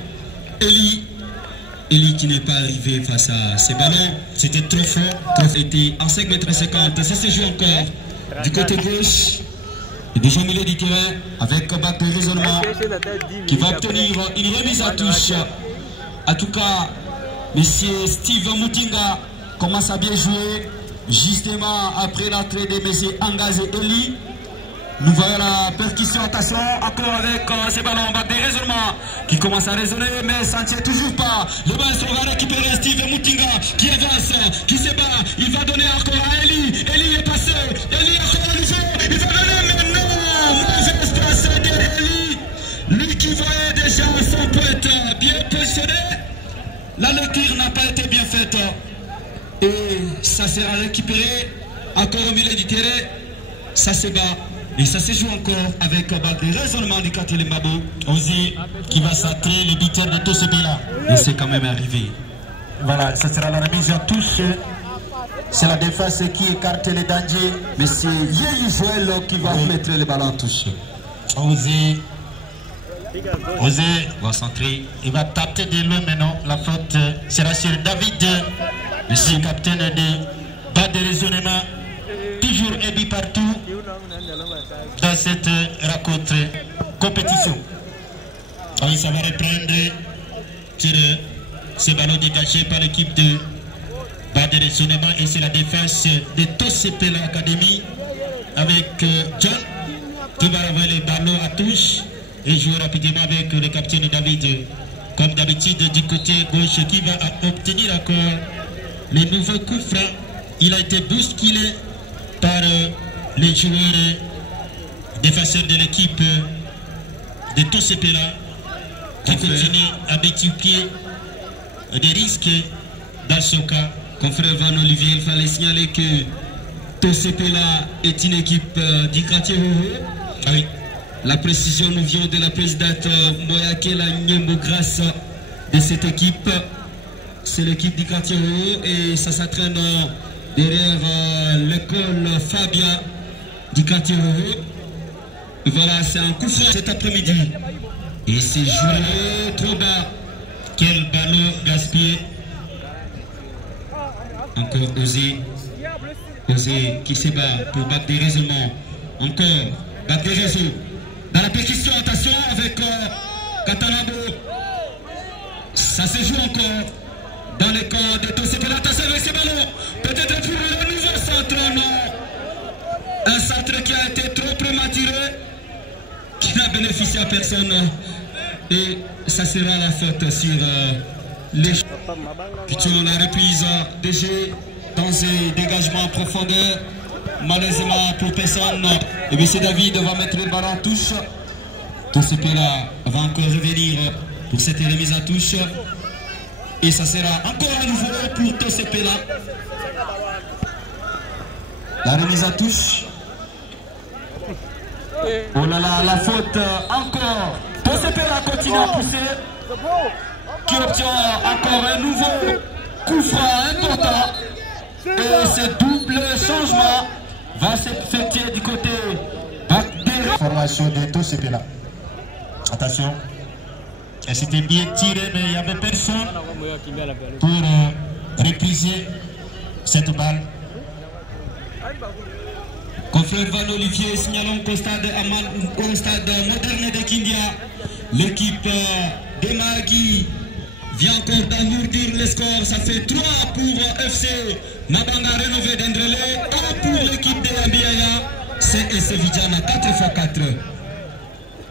Eli qui n'est pas arrivé face à ces ballons. C'était trop fort. Trop était en 5 mètres 50. Ça se joue encore du côté gauche. Et déjà au milieu du terrain avec bac de raisonnement qui va obtenir une remise à touche. En tout cas, monsieur Steve Mutinga commence à bien jouer. Justement après l'entrée de monsieur Angaz et Eli. Nous voyons la percussion, attention, encore avec ces ballons en bac de raisonnement qui commence à raisonner, mais ça ne tient toujours pas. Le ballon va récupérer Steve Mutinga qui avance, qui se bat, il va donner encore à Eli. Eli est passé, Eli encore à nouveau, il va donner maintenant. Mauvais espace de Eli. Lui qui voyait déjà son poète bien positionné. La lecture n'a pas été bien faite. Et ça sera récupéré encore au milieu du terrain. Ça se bat. Et ça se joue encore avec le raisonnement du quartier Limbabo. Osé qui va s'attirer le buteur de tout ce pays-là. Et c'est quand même arrivé. Voilà, ça sera la remise à touche. C'est la défense qui écarte les dangers. Mais c'est Yeyi Joël qui va mettre le ballon en touche. Osé va centrer. Il va taper de loin maintenant. La faute sera sur David, le capitaine de bas de raisonnement. Toujours aidé partout dans cette rencontre compétition. Oui, ça va reprendre sur ces ballons dégagés par l'équipe de bas de raisonnement et c'est la défense de Tosepela Academy avec John qui va envoyer les ballons à touche et jouer rapidement avec le capitaine David comme d'habitude du côté gauche qui va obtenir encore les nouveaux coups francs. Il a été bousculé par les joueurs défenseurs de l'équipe de Tosepela qui continue à multiplier des risques dans ce cas. Confrère Van Olivier, il fallait signaler que Tosepela est une équipe du quartier Hoho. Ah oui. La précision nous vient de la présidente Moyakela Nyembo grâce de cette équipe. C'est l'équipe du quartier Hoho et ça s'entraîne derrière l'école Fabia du quartier Hoho. Voilà, c'est un coup franc cet après-midi. Et c'est joué trop bas. Quel ballon gaspillé. Encore Osé. Osé qui se bat pour battre des raisonnements. Encore battre des réseaux. Dans la percussion, attention avec Katalabo. Ça se joue encore dans le camp de Tosepela. Attention avec ces ballons. Peut-être pour le nouveau centre. Non. Un centre qui a été trop prématuré. Qui n'a bénéficié à personne. Et ça sera la faute sur les qui ont la reprise des jeux dans un dégagement en profondeur. Malheureusement pour personne. Et bien c'est David va mettre le ballon en touche. Tosepela va encore revenir pour cette remise en touche. Et ça sera encore à nouveau pour Tosepela. La remise en touche. Oh là là, la faute encore. Tosepela continue à pousser. Qui obtient encore un nouveau coup franc important. Et ce double changement va s'effectuer du côté de formation de Tosepela. Attention. Et c'était bien tiré, mais il n'y avait personne pour répriser cette balle. Confrère Van Olivier, signalons qu'au stade moderne de Kindia, l'équipe de Magui vient encore d'alourdir le score. Ça fait 3 pour FC Mabanga Rénové d'Endrele, 1 pour l'équipe de Ambiaya. C'est SC Vidjana 4x4.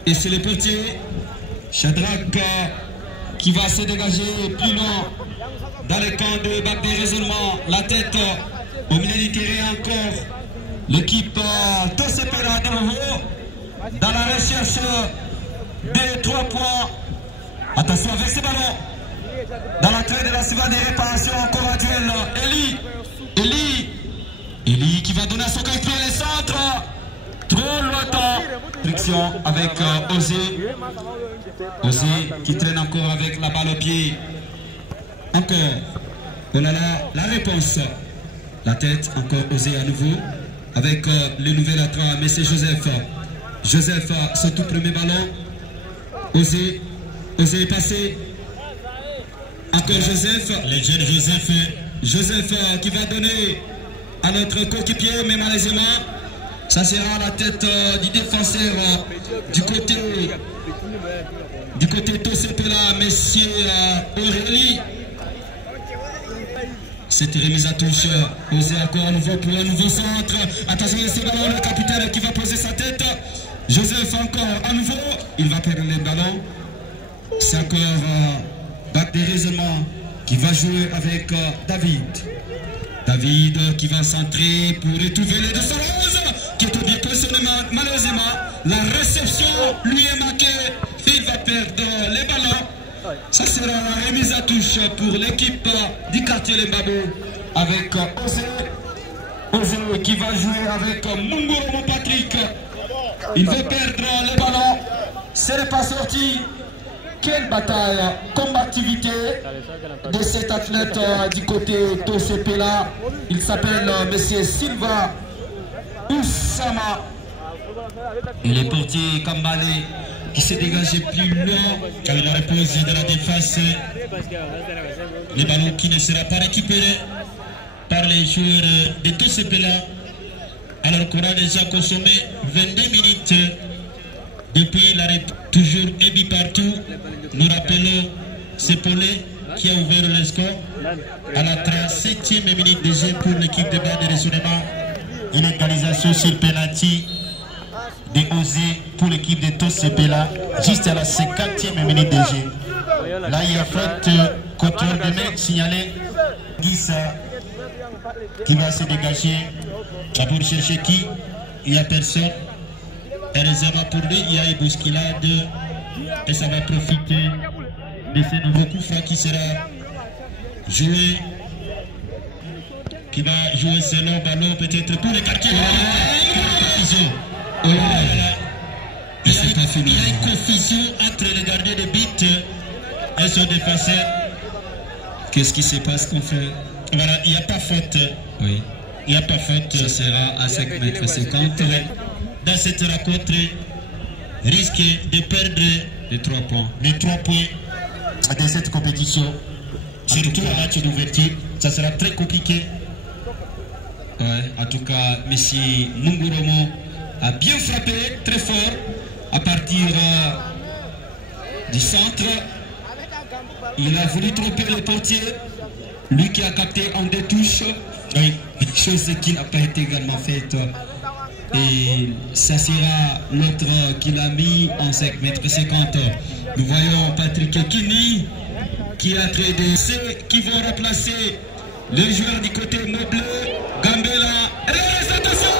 Et c'est le portier Shadrach qui va se dégager plus loin dans le camp de bac de raisonnement. La tête au milieu du terrain encore. L'équipe Tosepela de Hoho dans la recherche des 3 points. Attention avec ce ballon. Dans l'entrée de la suivante des réparations, encore un duel. Eli qui va donner à son coéquipier le centre. Trop longtemps. Friction avec Osé. Osé qui traîne encore avec la balle au pied. Encore. Oh là là, la réponse. La tête, encore Osé à nouveau. avec le nouvel entrant, M. Joseph. Joseph, son tout premier ballon. Osé est passé. Encore Joseph. Le jeune Joseph. Joseph qui va donner à notre coéquipier, mais malheureusement, ça sera à la tête du défenseur du côté Tosepela, M. Aurélie. Cette remise à touche, Osé encore à nouveau pour un nouveau centre. Attention, ce ballon, le capitaine qui va poser sa tête. Joseph encore à nouveau, il va perdre le ballon. C'est encore bac de raisonnement qui va jouer avec David. David qui va centrer pour retrouver les 211 qui était bien positionné. Malheureusement, la réception lui est marquée. Il va perdre les ballons. Ça sera la remise à touche pour l'équipe du quartier Lembabo avec Osé qui va jouer avec Mungoromo Patrick. Il veut perdre les ballons. Ce n'est pas sorti. Quelle bataille, combativité de cet athlète du côté Tosepela. Il s'appelle M. Silva Oussama. Et les portiers Kambale qui s'est dégagé plus loin car il a reposé de la défense. Les ballons qui ne seront pas récupérés par les joueurs de Tosepela. Alors qu'on a déjà consommé 22 minutes depuis l'arrêt. Toujours un but partout. Nous rappelons Sepolé qui a ouvert le score à la 37e minute de jeu pour l'équipe de bas de raisonnement. Une égalisation sur penalty de Osé pour l'équipe de Tosepela juste à la 50e minute de jeu. Là il y a faute, contrôle de main signalé. Guissa qui va se dégager pour chercher qui. Il n'y a personne. Heureusement pour lui, il y a une bousculade et ça va profiter de ce nouveau coup franc qui sera joué, qui va jouer ce long ballon peut-être pour le quartier. Il y a une confusion entre les gardiens de but et son défenseur. Qu'est-ce qui se passe qu'on fait? Voilà, il n'y a pas faute. Oui. Il n'y a pas faute. Ça sera à 5 mètres 50. Dans cette rencontre, risque de perdre les 3 points. Les 3 points de cette compétition. Surtout un match d'ouverture. Ça sera très compliqué. Ouais, en tout cas, M. Mungoromo a bien frappé, très fort, à partir du centre. Il a voulu tromper le portier. Lui qui a capté en 2 touches. Oui, chose qui n'a pas été également faite. Et ça sera l'autre qui l'a mis en 5 mètres 50. Nous voyons Patrick Kini qui est en train de ceux qui vont remplacer les joueurs du côté Noble, Gambela. Et attention!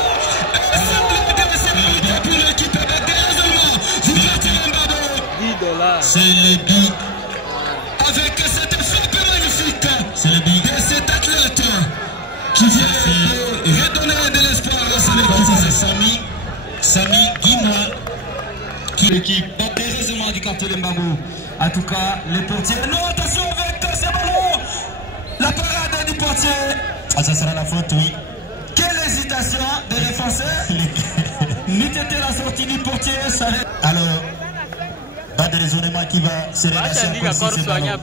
Pour l'équipe de déraisonnement du quartier Lembabo. C'est le but. Avec cette frappe magnifique. C'est le but de cet athlète qui vient redonner de l'espoir à sa équipe. Samy Guimois qui est l'équipe déraisonnement du quartier Lembabo. En tout cas, les portiers. Non, attention avec ces ballons. La parade du portier. Ah, ça sera la faute, oui. Quelle hésitation des défenseurs. N'eût été la sortie du portier. Ça... Alors, pas de raisonnement qui va se relâcher encore sur ce ballon.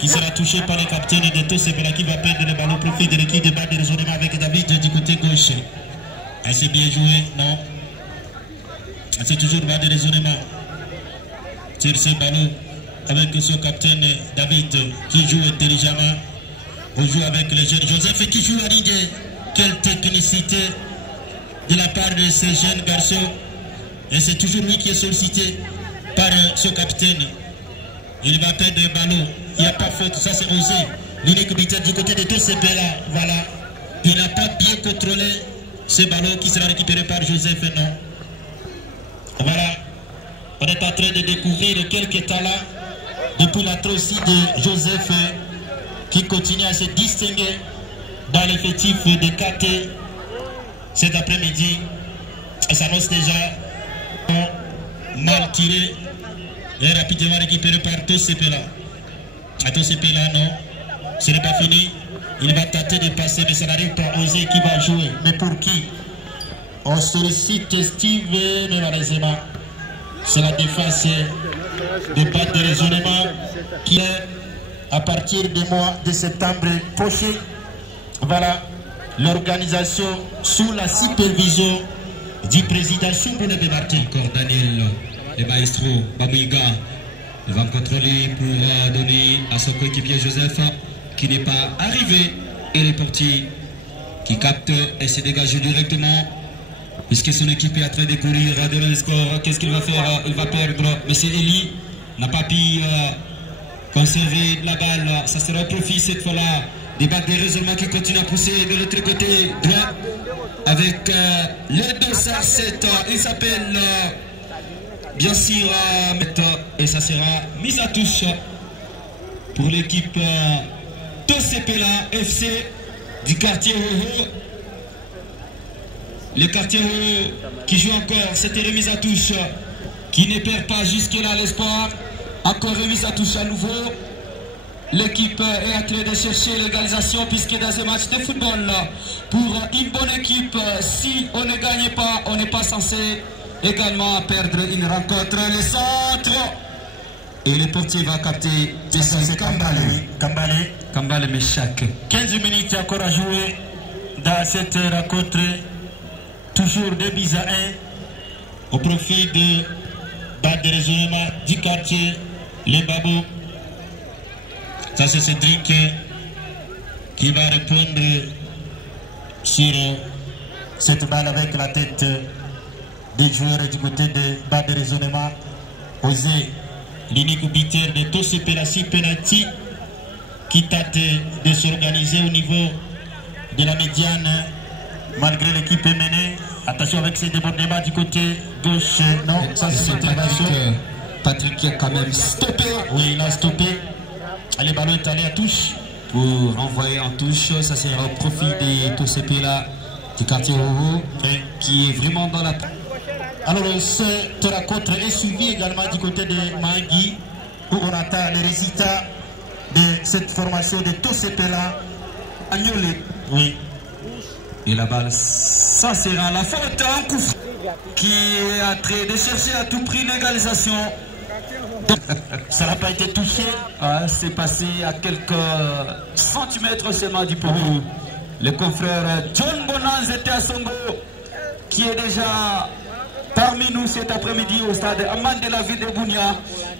Qui sera touché par le capitaine de Tosepela qui va perdre le ballon au profit de l'équipe de bas de raisonnement avec David du côté gauche. C'est bien joué, non? C'est toujours bas de raisonnement sur ce ballon avec son capitaine David qui joue intelligemment. On joue avec le jeune Joseph qui joue à Ligue. Quelle technicité de la part de ces jeunes garçons. Et c'est toujours lui qui est sollicité par son capitaine. Il va perdre le ballon. Il n'y a pas faute. Ça c'est Osé. L'unique buteur du côté de Tosepela. Voilà. Il n'a pas bien contrôlé ce ballon qui sera récupéré par Joseph. Non. Voilà. On est en train de découvrir quelques talents depuis l'entrée aussi de Joseph qui continue à se distinguer dans l'effectif de KT cet après-midi. Ça s'annonce déjà mal tiré et rapidement récupéré par Tosepela. Tosepela, non, ce n'est pas fini. Il va tenter de passer, mais ça n'arrive pas. Osé qui va jouer. Mais pour qui? On sollicite Steve, mais malheureusement, c'est la défense de pas de raisonnement qui est à partir du mois de septembre prochain. Voilà l'organisation sous la supervision du président Souboune de Martin. Encore Daniel, le maestro Bamouiga, il va contrôler pour donner à son coéquipier Joseph qui n'est pas arrivé. Et les portiers qui capte et se dégage directement puisque son équipe est en train de courir devant le score. Qu'est-ce qu'il va faire? Il va perdre. Mais c'est Eli n'a pas pu conserver la balle. Ça sera au profit cette fois-là des bacs de raisonnement qui continuent à pousser de l'autre côté droit avec le dossard 7. Il s'appelle bien sûr et ça sera mise à touche pour l'équipe Tosepela FC du quartier Hoho. Le quartier Hoho qui joue encore, c'était remise à touche, qui ne perd pas jusque-là l'espoir. Encore remise à touche à nouveau. L'équipe est en train de chercher l'égalisation puisque dans un match de football, pour une bonne équipe, si on ne gagne pas, on n'est pas censé également perdre une rencontre. Le centre et le portier va capter. C'est Kambale Meshak. 15 minutes encore à jouer dans cette rencontre. Toujours 2 buts à 1 au profit de bas de raisonnement du quartier Les Babos. Ça c'est Cédric qui va répondre sur cette balle avec la tête des joueurs du côté de bas de raisonnement. Osé, l'unique buteur de Tosepela penalty qui tente de s'organiser au niveau de la médiane malgré l'équipe est menée. Attention avec ces débordements du côté gauche. Non, ça c'est Patrick qui a quand même stoppé. Oui, il a stoppé. Le ballon est allé à touche. Pour renvoyer en touche, ça sera au profit de Tosepela du quartier Hoho qui est vraiment dans la... Alors cette rencontre est suivie également du côté de Mangui où on attend les résultats de cette formation de Tosepela. Agnolé. Oui. Et la balle, ça sera la faute en coup qui est en train de chercher à tout prix l'égalisation. Ça n'a pas été touché. C'est passé à quelques centimètres seulement du poteau. Le confrère John Bonanz était à Songo qui est déjà parmi nous cet après-midi au stade Amman de la ville de Bounia.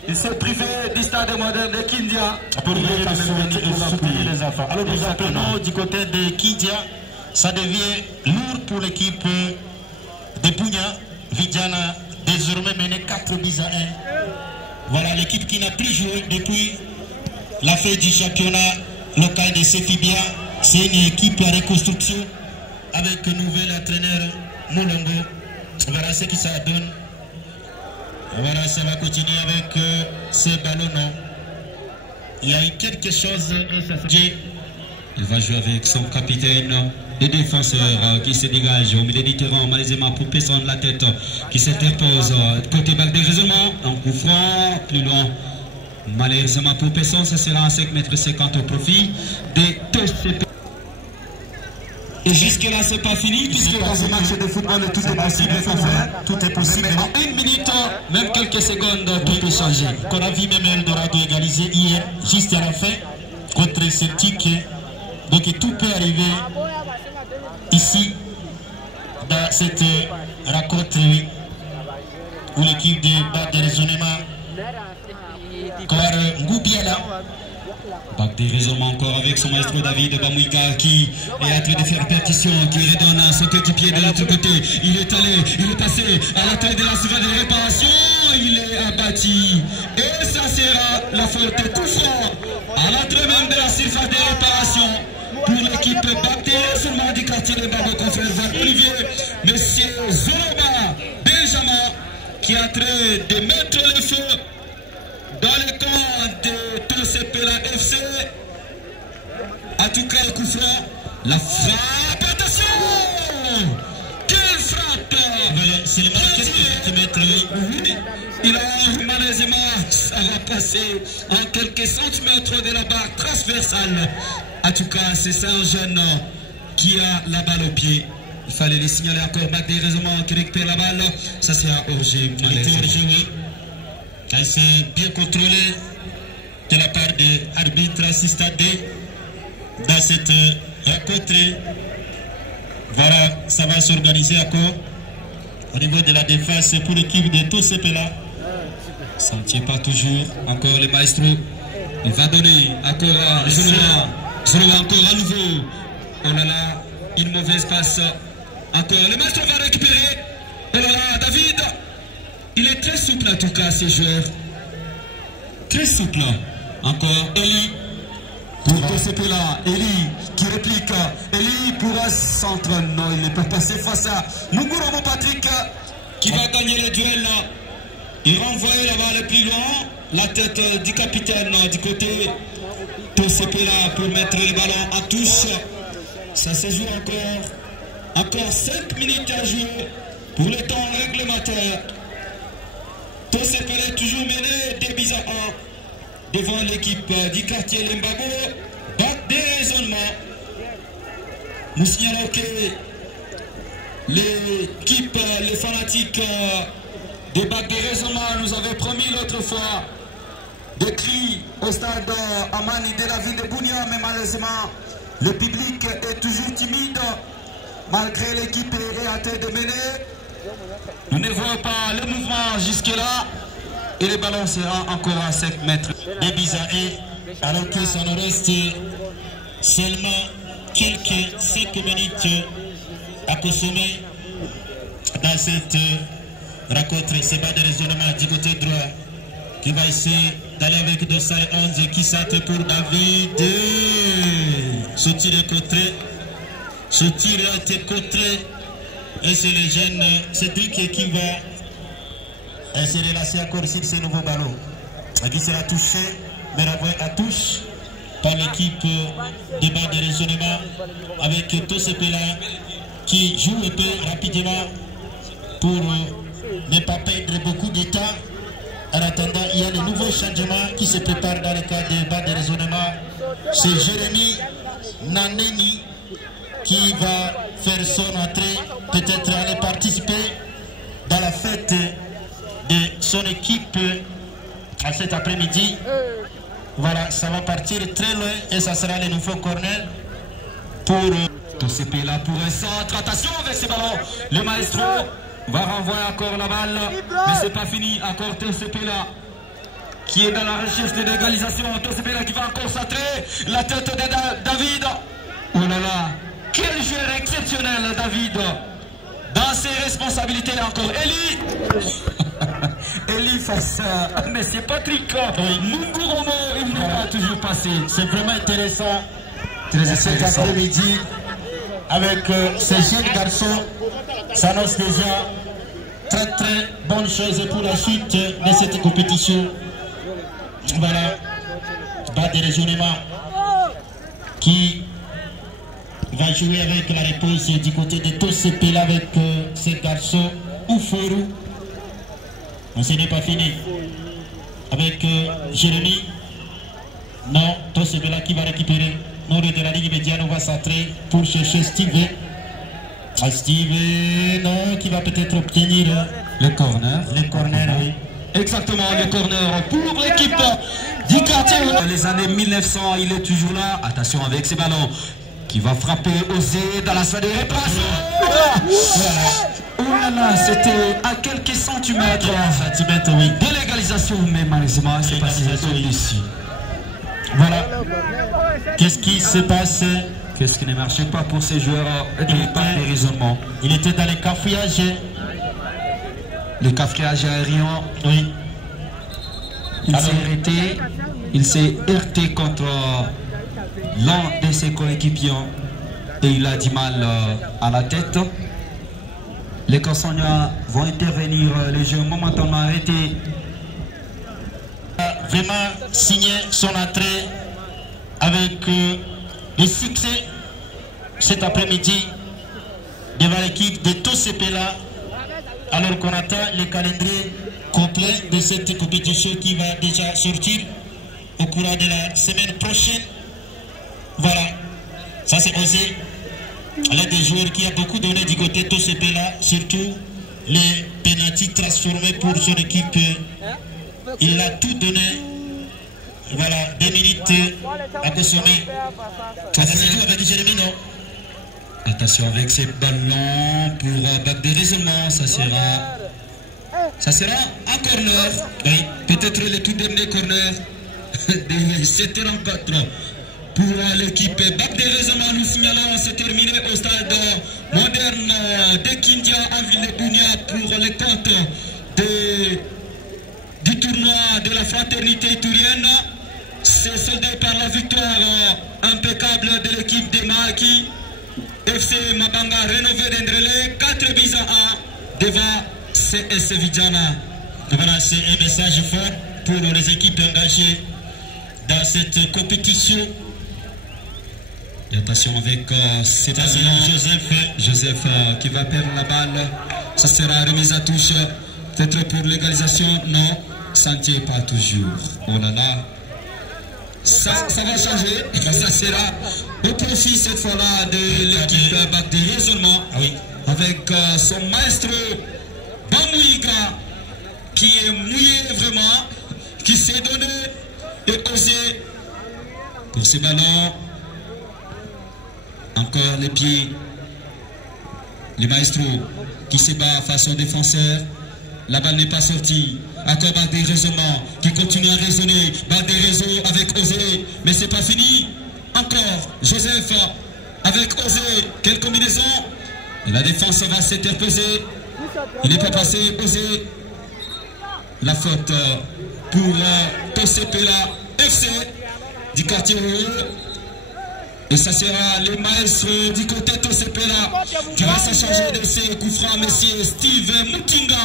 Il s'est privé du stade moderne de Kindia pour soutenir les enfants. Alors nous appelons du côté de Kindia. Ça devient lourd pour l'équipe de Bounia. Vidjana désormais menée 4 buts à 1. Voilà l'équipe qui n'a plus joué depuis la fin du championnat local de Sefibia. C'est une équipe en reconstruction avec un nouvel entraîneur Moulongo. Voilà ce que ça donne. Voilà, ça va continuer avec ces ballons. Il y a eu quelque chose. Il va jouer avec son capitaine. Les défenseurs qui se dégagent au milieu du terrain, malheureusement pour personne la tête qui s'interpose côté bac de raisonnement, en coup franc, plus loin. Malheureusement pour personne, ça sera en 5,50 m au profit des TCP. Et jusque-là, c'est pas fini, puisque dans un match de football, tout est possible. Tout est possible. Mais en 1 minute, même quelques secondes, tout peut changer. Qu'on a vu même Eldorado égaliser hier, juste à la fin, contre Celtic. Donc tout peut arriver ici, dans cette rencontre où l'équipe de bas de raisonnement, Ngoubiala. Bac de raisonnement encore avec son maestro David Bamouika qui est en train de faire pétition, qui redonne son coéquipier de l'autre côté. Il est allé, il est passé à la taille de la surface de réparation, il est abattu. Et ça sera la faute tout franc à l'entrée même de la surface de réparation. Pour l'équipe Bac seulement du quartier de Babo, confrère Olivier, monsieur Zoroba Benjamin, qui est en train de mettre le feu dans le camp de Tosepela FC. En tout cas, le coup franc, la frappe, attention! Quelle frappe! C'est le marqueur qui va mettre. Il a malheureusement, ça va passer en quelques centimètres de la barre transversale. En tout cas, c'est ça un jeune qui a la balle au pied. Il fallait les signaler encore. Bac des raisonnements qui récupère la balle. Ça c'est un hors-jeu. Oui. Elle s'est bien contrôlée de la part de l'arbitre assistant D dans cette rencontre. Voilà, ça va s'organiser encore au niveau de la défense pour l'équipe de Tosepela. Ça ne tient pas toujours. Encore le maestro. Il va donner encore à Zoroa encore à nouveau. Oh là là, une mauvaise passe. Encore, le maestro va récupérer. Oh là là, David. Il est très souple en tout cas, ces joueurs. Très souple. Encore, Eli. Pour Tosepela, Eli qui réplique. Eli pour un centre. Non, il ne peut passer face à Munguromo Patrick qui va gagner le duel. Il renvoie la balle plus loin. La tête du capitaine du côté Tosepela pour mettre le ballon à touche. Ça se joue encore 5 minutes à jouer pour le temps réglementaire. Tosepela est toujours mené 2 buts à 1 devant l'équipe du quartier Lembabo. Bac des raisonnements. Nous signalons que l'équipe, les fanatiques de Bac des raisonnements nous avaient promis l'autre fois des cris au stade Amani de la ville de Bunia, mais malheureusement le public est toujours timide malgré l'équipe est en train de mener. Nous ne voyons pas le mouvement jusque là et le ballon sera encore à 5 mètres. Des buts à 1 alors que ça nous reste seulement quelques 5 minutes à consommer dans cette rencontre. C'est pas de raisonnement du côté droit qui va essayer d'aller avec 211 qui centre pour David. Ce tir est contré. Ce tir a été contré. Et c'est le jeune Cédric qui va se relancer encore sur ce nouveau ballon. Qui sera touché, mais renvoyé à touche par l'équipe de bas de raisonnement avec Tosepela qui joue un peu rapidement pour ne pas perdre beaucoup de temps. En attendant, il y a de nouveaux changements qui se préparent dans le cadre des bas de raisonnement. C'est Jérémy Naneni qui va faire son entrée, peut-être aller participer dans la fête de son équipe à cet après-midi. Voilà, ça va partir très loin et ça sera le nouveau corner pour Tosepela pour un centre. Attention avec ce ballon, le maestro va renvoyer encore la balle, mais c'est pas fini. Encore Tosepela qui est dans la recherche de l'égalisation. Tosepela qui va encore centrer. La tête de David. Oh là là, quel joueur exceptionnel David. Dans ses responsabilités encore. Eli. Eli face à M. Patrick. Munguromo, il n'est pas toujours passé. C'est vraiment intéressant. Cet après-midi avec ces jeunes garçons. Ça annonce déjà très bonne chose pour la suite de cette compétition. Voilà, bas de raisonnement qui va jouer avec la réponse du côté de Tosepela avec ces garçons Ouforu. Ce n'est pas fini avec Jérémy. Non, Tosepela qui va récupérer. Nord de la ligue médiane, on va centrer pour chercher Steve. Steve, non, qui va peut-être obtenir le corner. Le corner, oui. Exactement, le corner pour l'équipe du quartier. Les années 1900, il est toujours là. Attention avec ces ballons qui va frapper Osé dans la salle de réparation. Oh là là, c'était à quelques centimètres. Oui. De l'égalisation, mais malheureusement, c'est passé ici. Voilà. Qu'est-ce qui se passe? Qu'est-ce qui ne marchait pas pour ces joueurs de pas de raisonnement? Il était dans les cafouillages. Le cafouillage aérien, oui. Il s'est heurté contre l'un de ses coéquipiers et il a du mal à la tête. Les Consognats vont intervenir, les jeux momentanément arrêtés. Vraiment signé son entrée avec le succès cet après-midi devant l'équipe de Tosepela, alors qu'on attend le calendrier complet de cette compétition qui va déjà sortir au courant de la semaine prochaine. Voilà, ça c'est Osé L'un des joueurs qui a beaucoup donné du côté de Tosepela, surtout les pénaltys transformés pour son équipe. Il a tout donné. Voilà, 2 minutes à consommer. Attention avec Jérémy, non? Attention avec ces ballons pour bac de raisonnement. Ça sera un corner. Oui, peut-être le tout dernier corner de cette rencontre. Pour l'équipe bac de raisonnement, nous signalons c'est terminé au stade moderne de Kindia en ville de Bounia pour les comptes du tournoi de la fraternité tourienne. C'est soldé par la victoire impeccable de l'équipe de Maki. FC Mabanga rénové d'Endrele, 4 buts à 1 devant CS Vidjana. Voilà, c'est un message fort pour les équipes engagées dans cette compétition. Et attention avec c'est Joseph qui va perdre la balle. Ça sera remise à touche. Peut-être pour l'égalisation, non. Ça ne tient pas toujours. Oh là là. Ça va changer. Ça sera au profit cette fois-là de l'équipe bac de raisonnement. Ah oui. Avec son maestro Bamouiga qui est mouillé vraiment, qui s'est donné et osé pour ces ballons. Encore les pieds. Le maestro qui se bat face au défenseur. La balle n'est pas sortie. Encore balle des raisonnements qui continue à raisonner. Balle des réseaux avec Osé. Mais c'est pas fini. Encore Joseph avec Osé. Quelle combinaison. Et la défense va s'interposer. Il n'est pas passé. Osé. La faute pour Tosepela FC du quartier rural. Et ça sera le maestro du côté de Tosepela qui va se charger de ses coups francs, monsieur Steve Mutinga.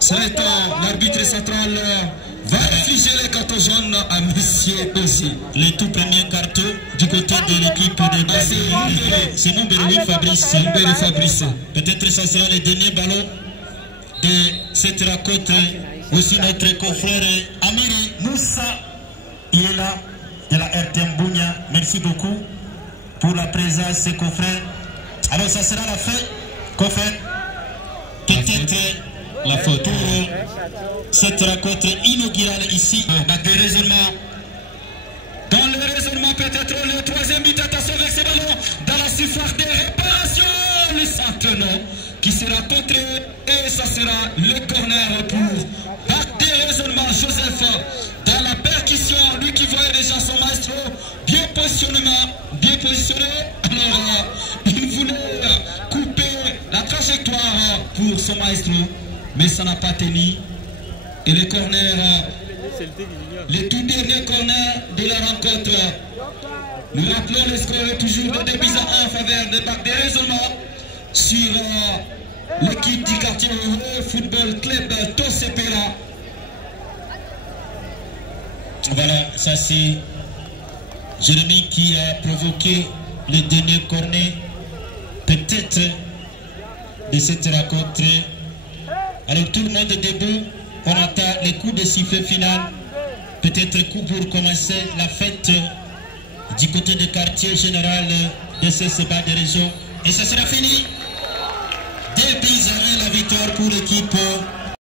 C'est l'arbitre central va infliger les cartons jaunes à monsieur aussi. Les tout premiers cartons du côté de l'équipe de Bassé. C'est Mumberi Fabrice. Peut-être ça sera le dernier ballon de cette rencontre. Aussi notre confrère Amiri Moussa, il est là. De la RTM Bounia, merci beaucoup pour la présence des confrères. Alors ça sera la fin, confrères. Peut-être la faute pour cette rencontre inaugurale ici. Dans le raisonnement. Dans le raisonnement, peut-être le troisième but, attention avec ces ballons. Dans la surface de réparation, le centre non, qui sera contré. Et ça sera le corner pour bac de raisonnement, Joseph. Dans la percussion, lui qui voyait déjà son maestro, bien positionné. Alors, il voulait couper la trajectoire pour son maestro, mais ça n'a pas tenu. Et le corner, le tout dernier corner de la rencontre. Nous rappelons le score toujours de 2 buts à 1 en faveur de bac de raisonnement sur l'équipe du quartier Football Club Tosepela. Voilà, ça c'est Jérémy qui a provoqué le dernier corner, peut-être de cette rencontre. Alors tout le monde est debout, on attend les coups de sifflet final, peut-être coup pour commencer la fête du côté du quartier général de ce CEBA de région. Et ça sera fini. 2 buts à 1 la victoire pour l'équipe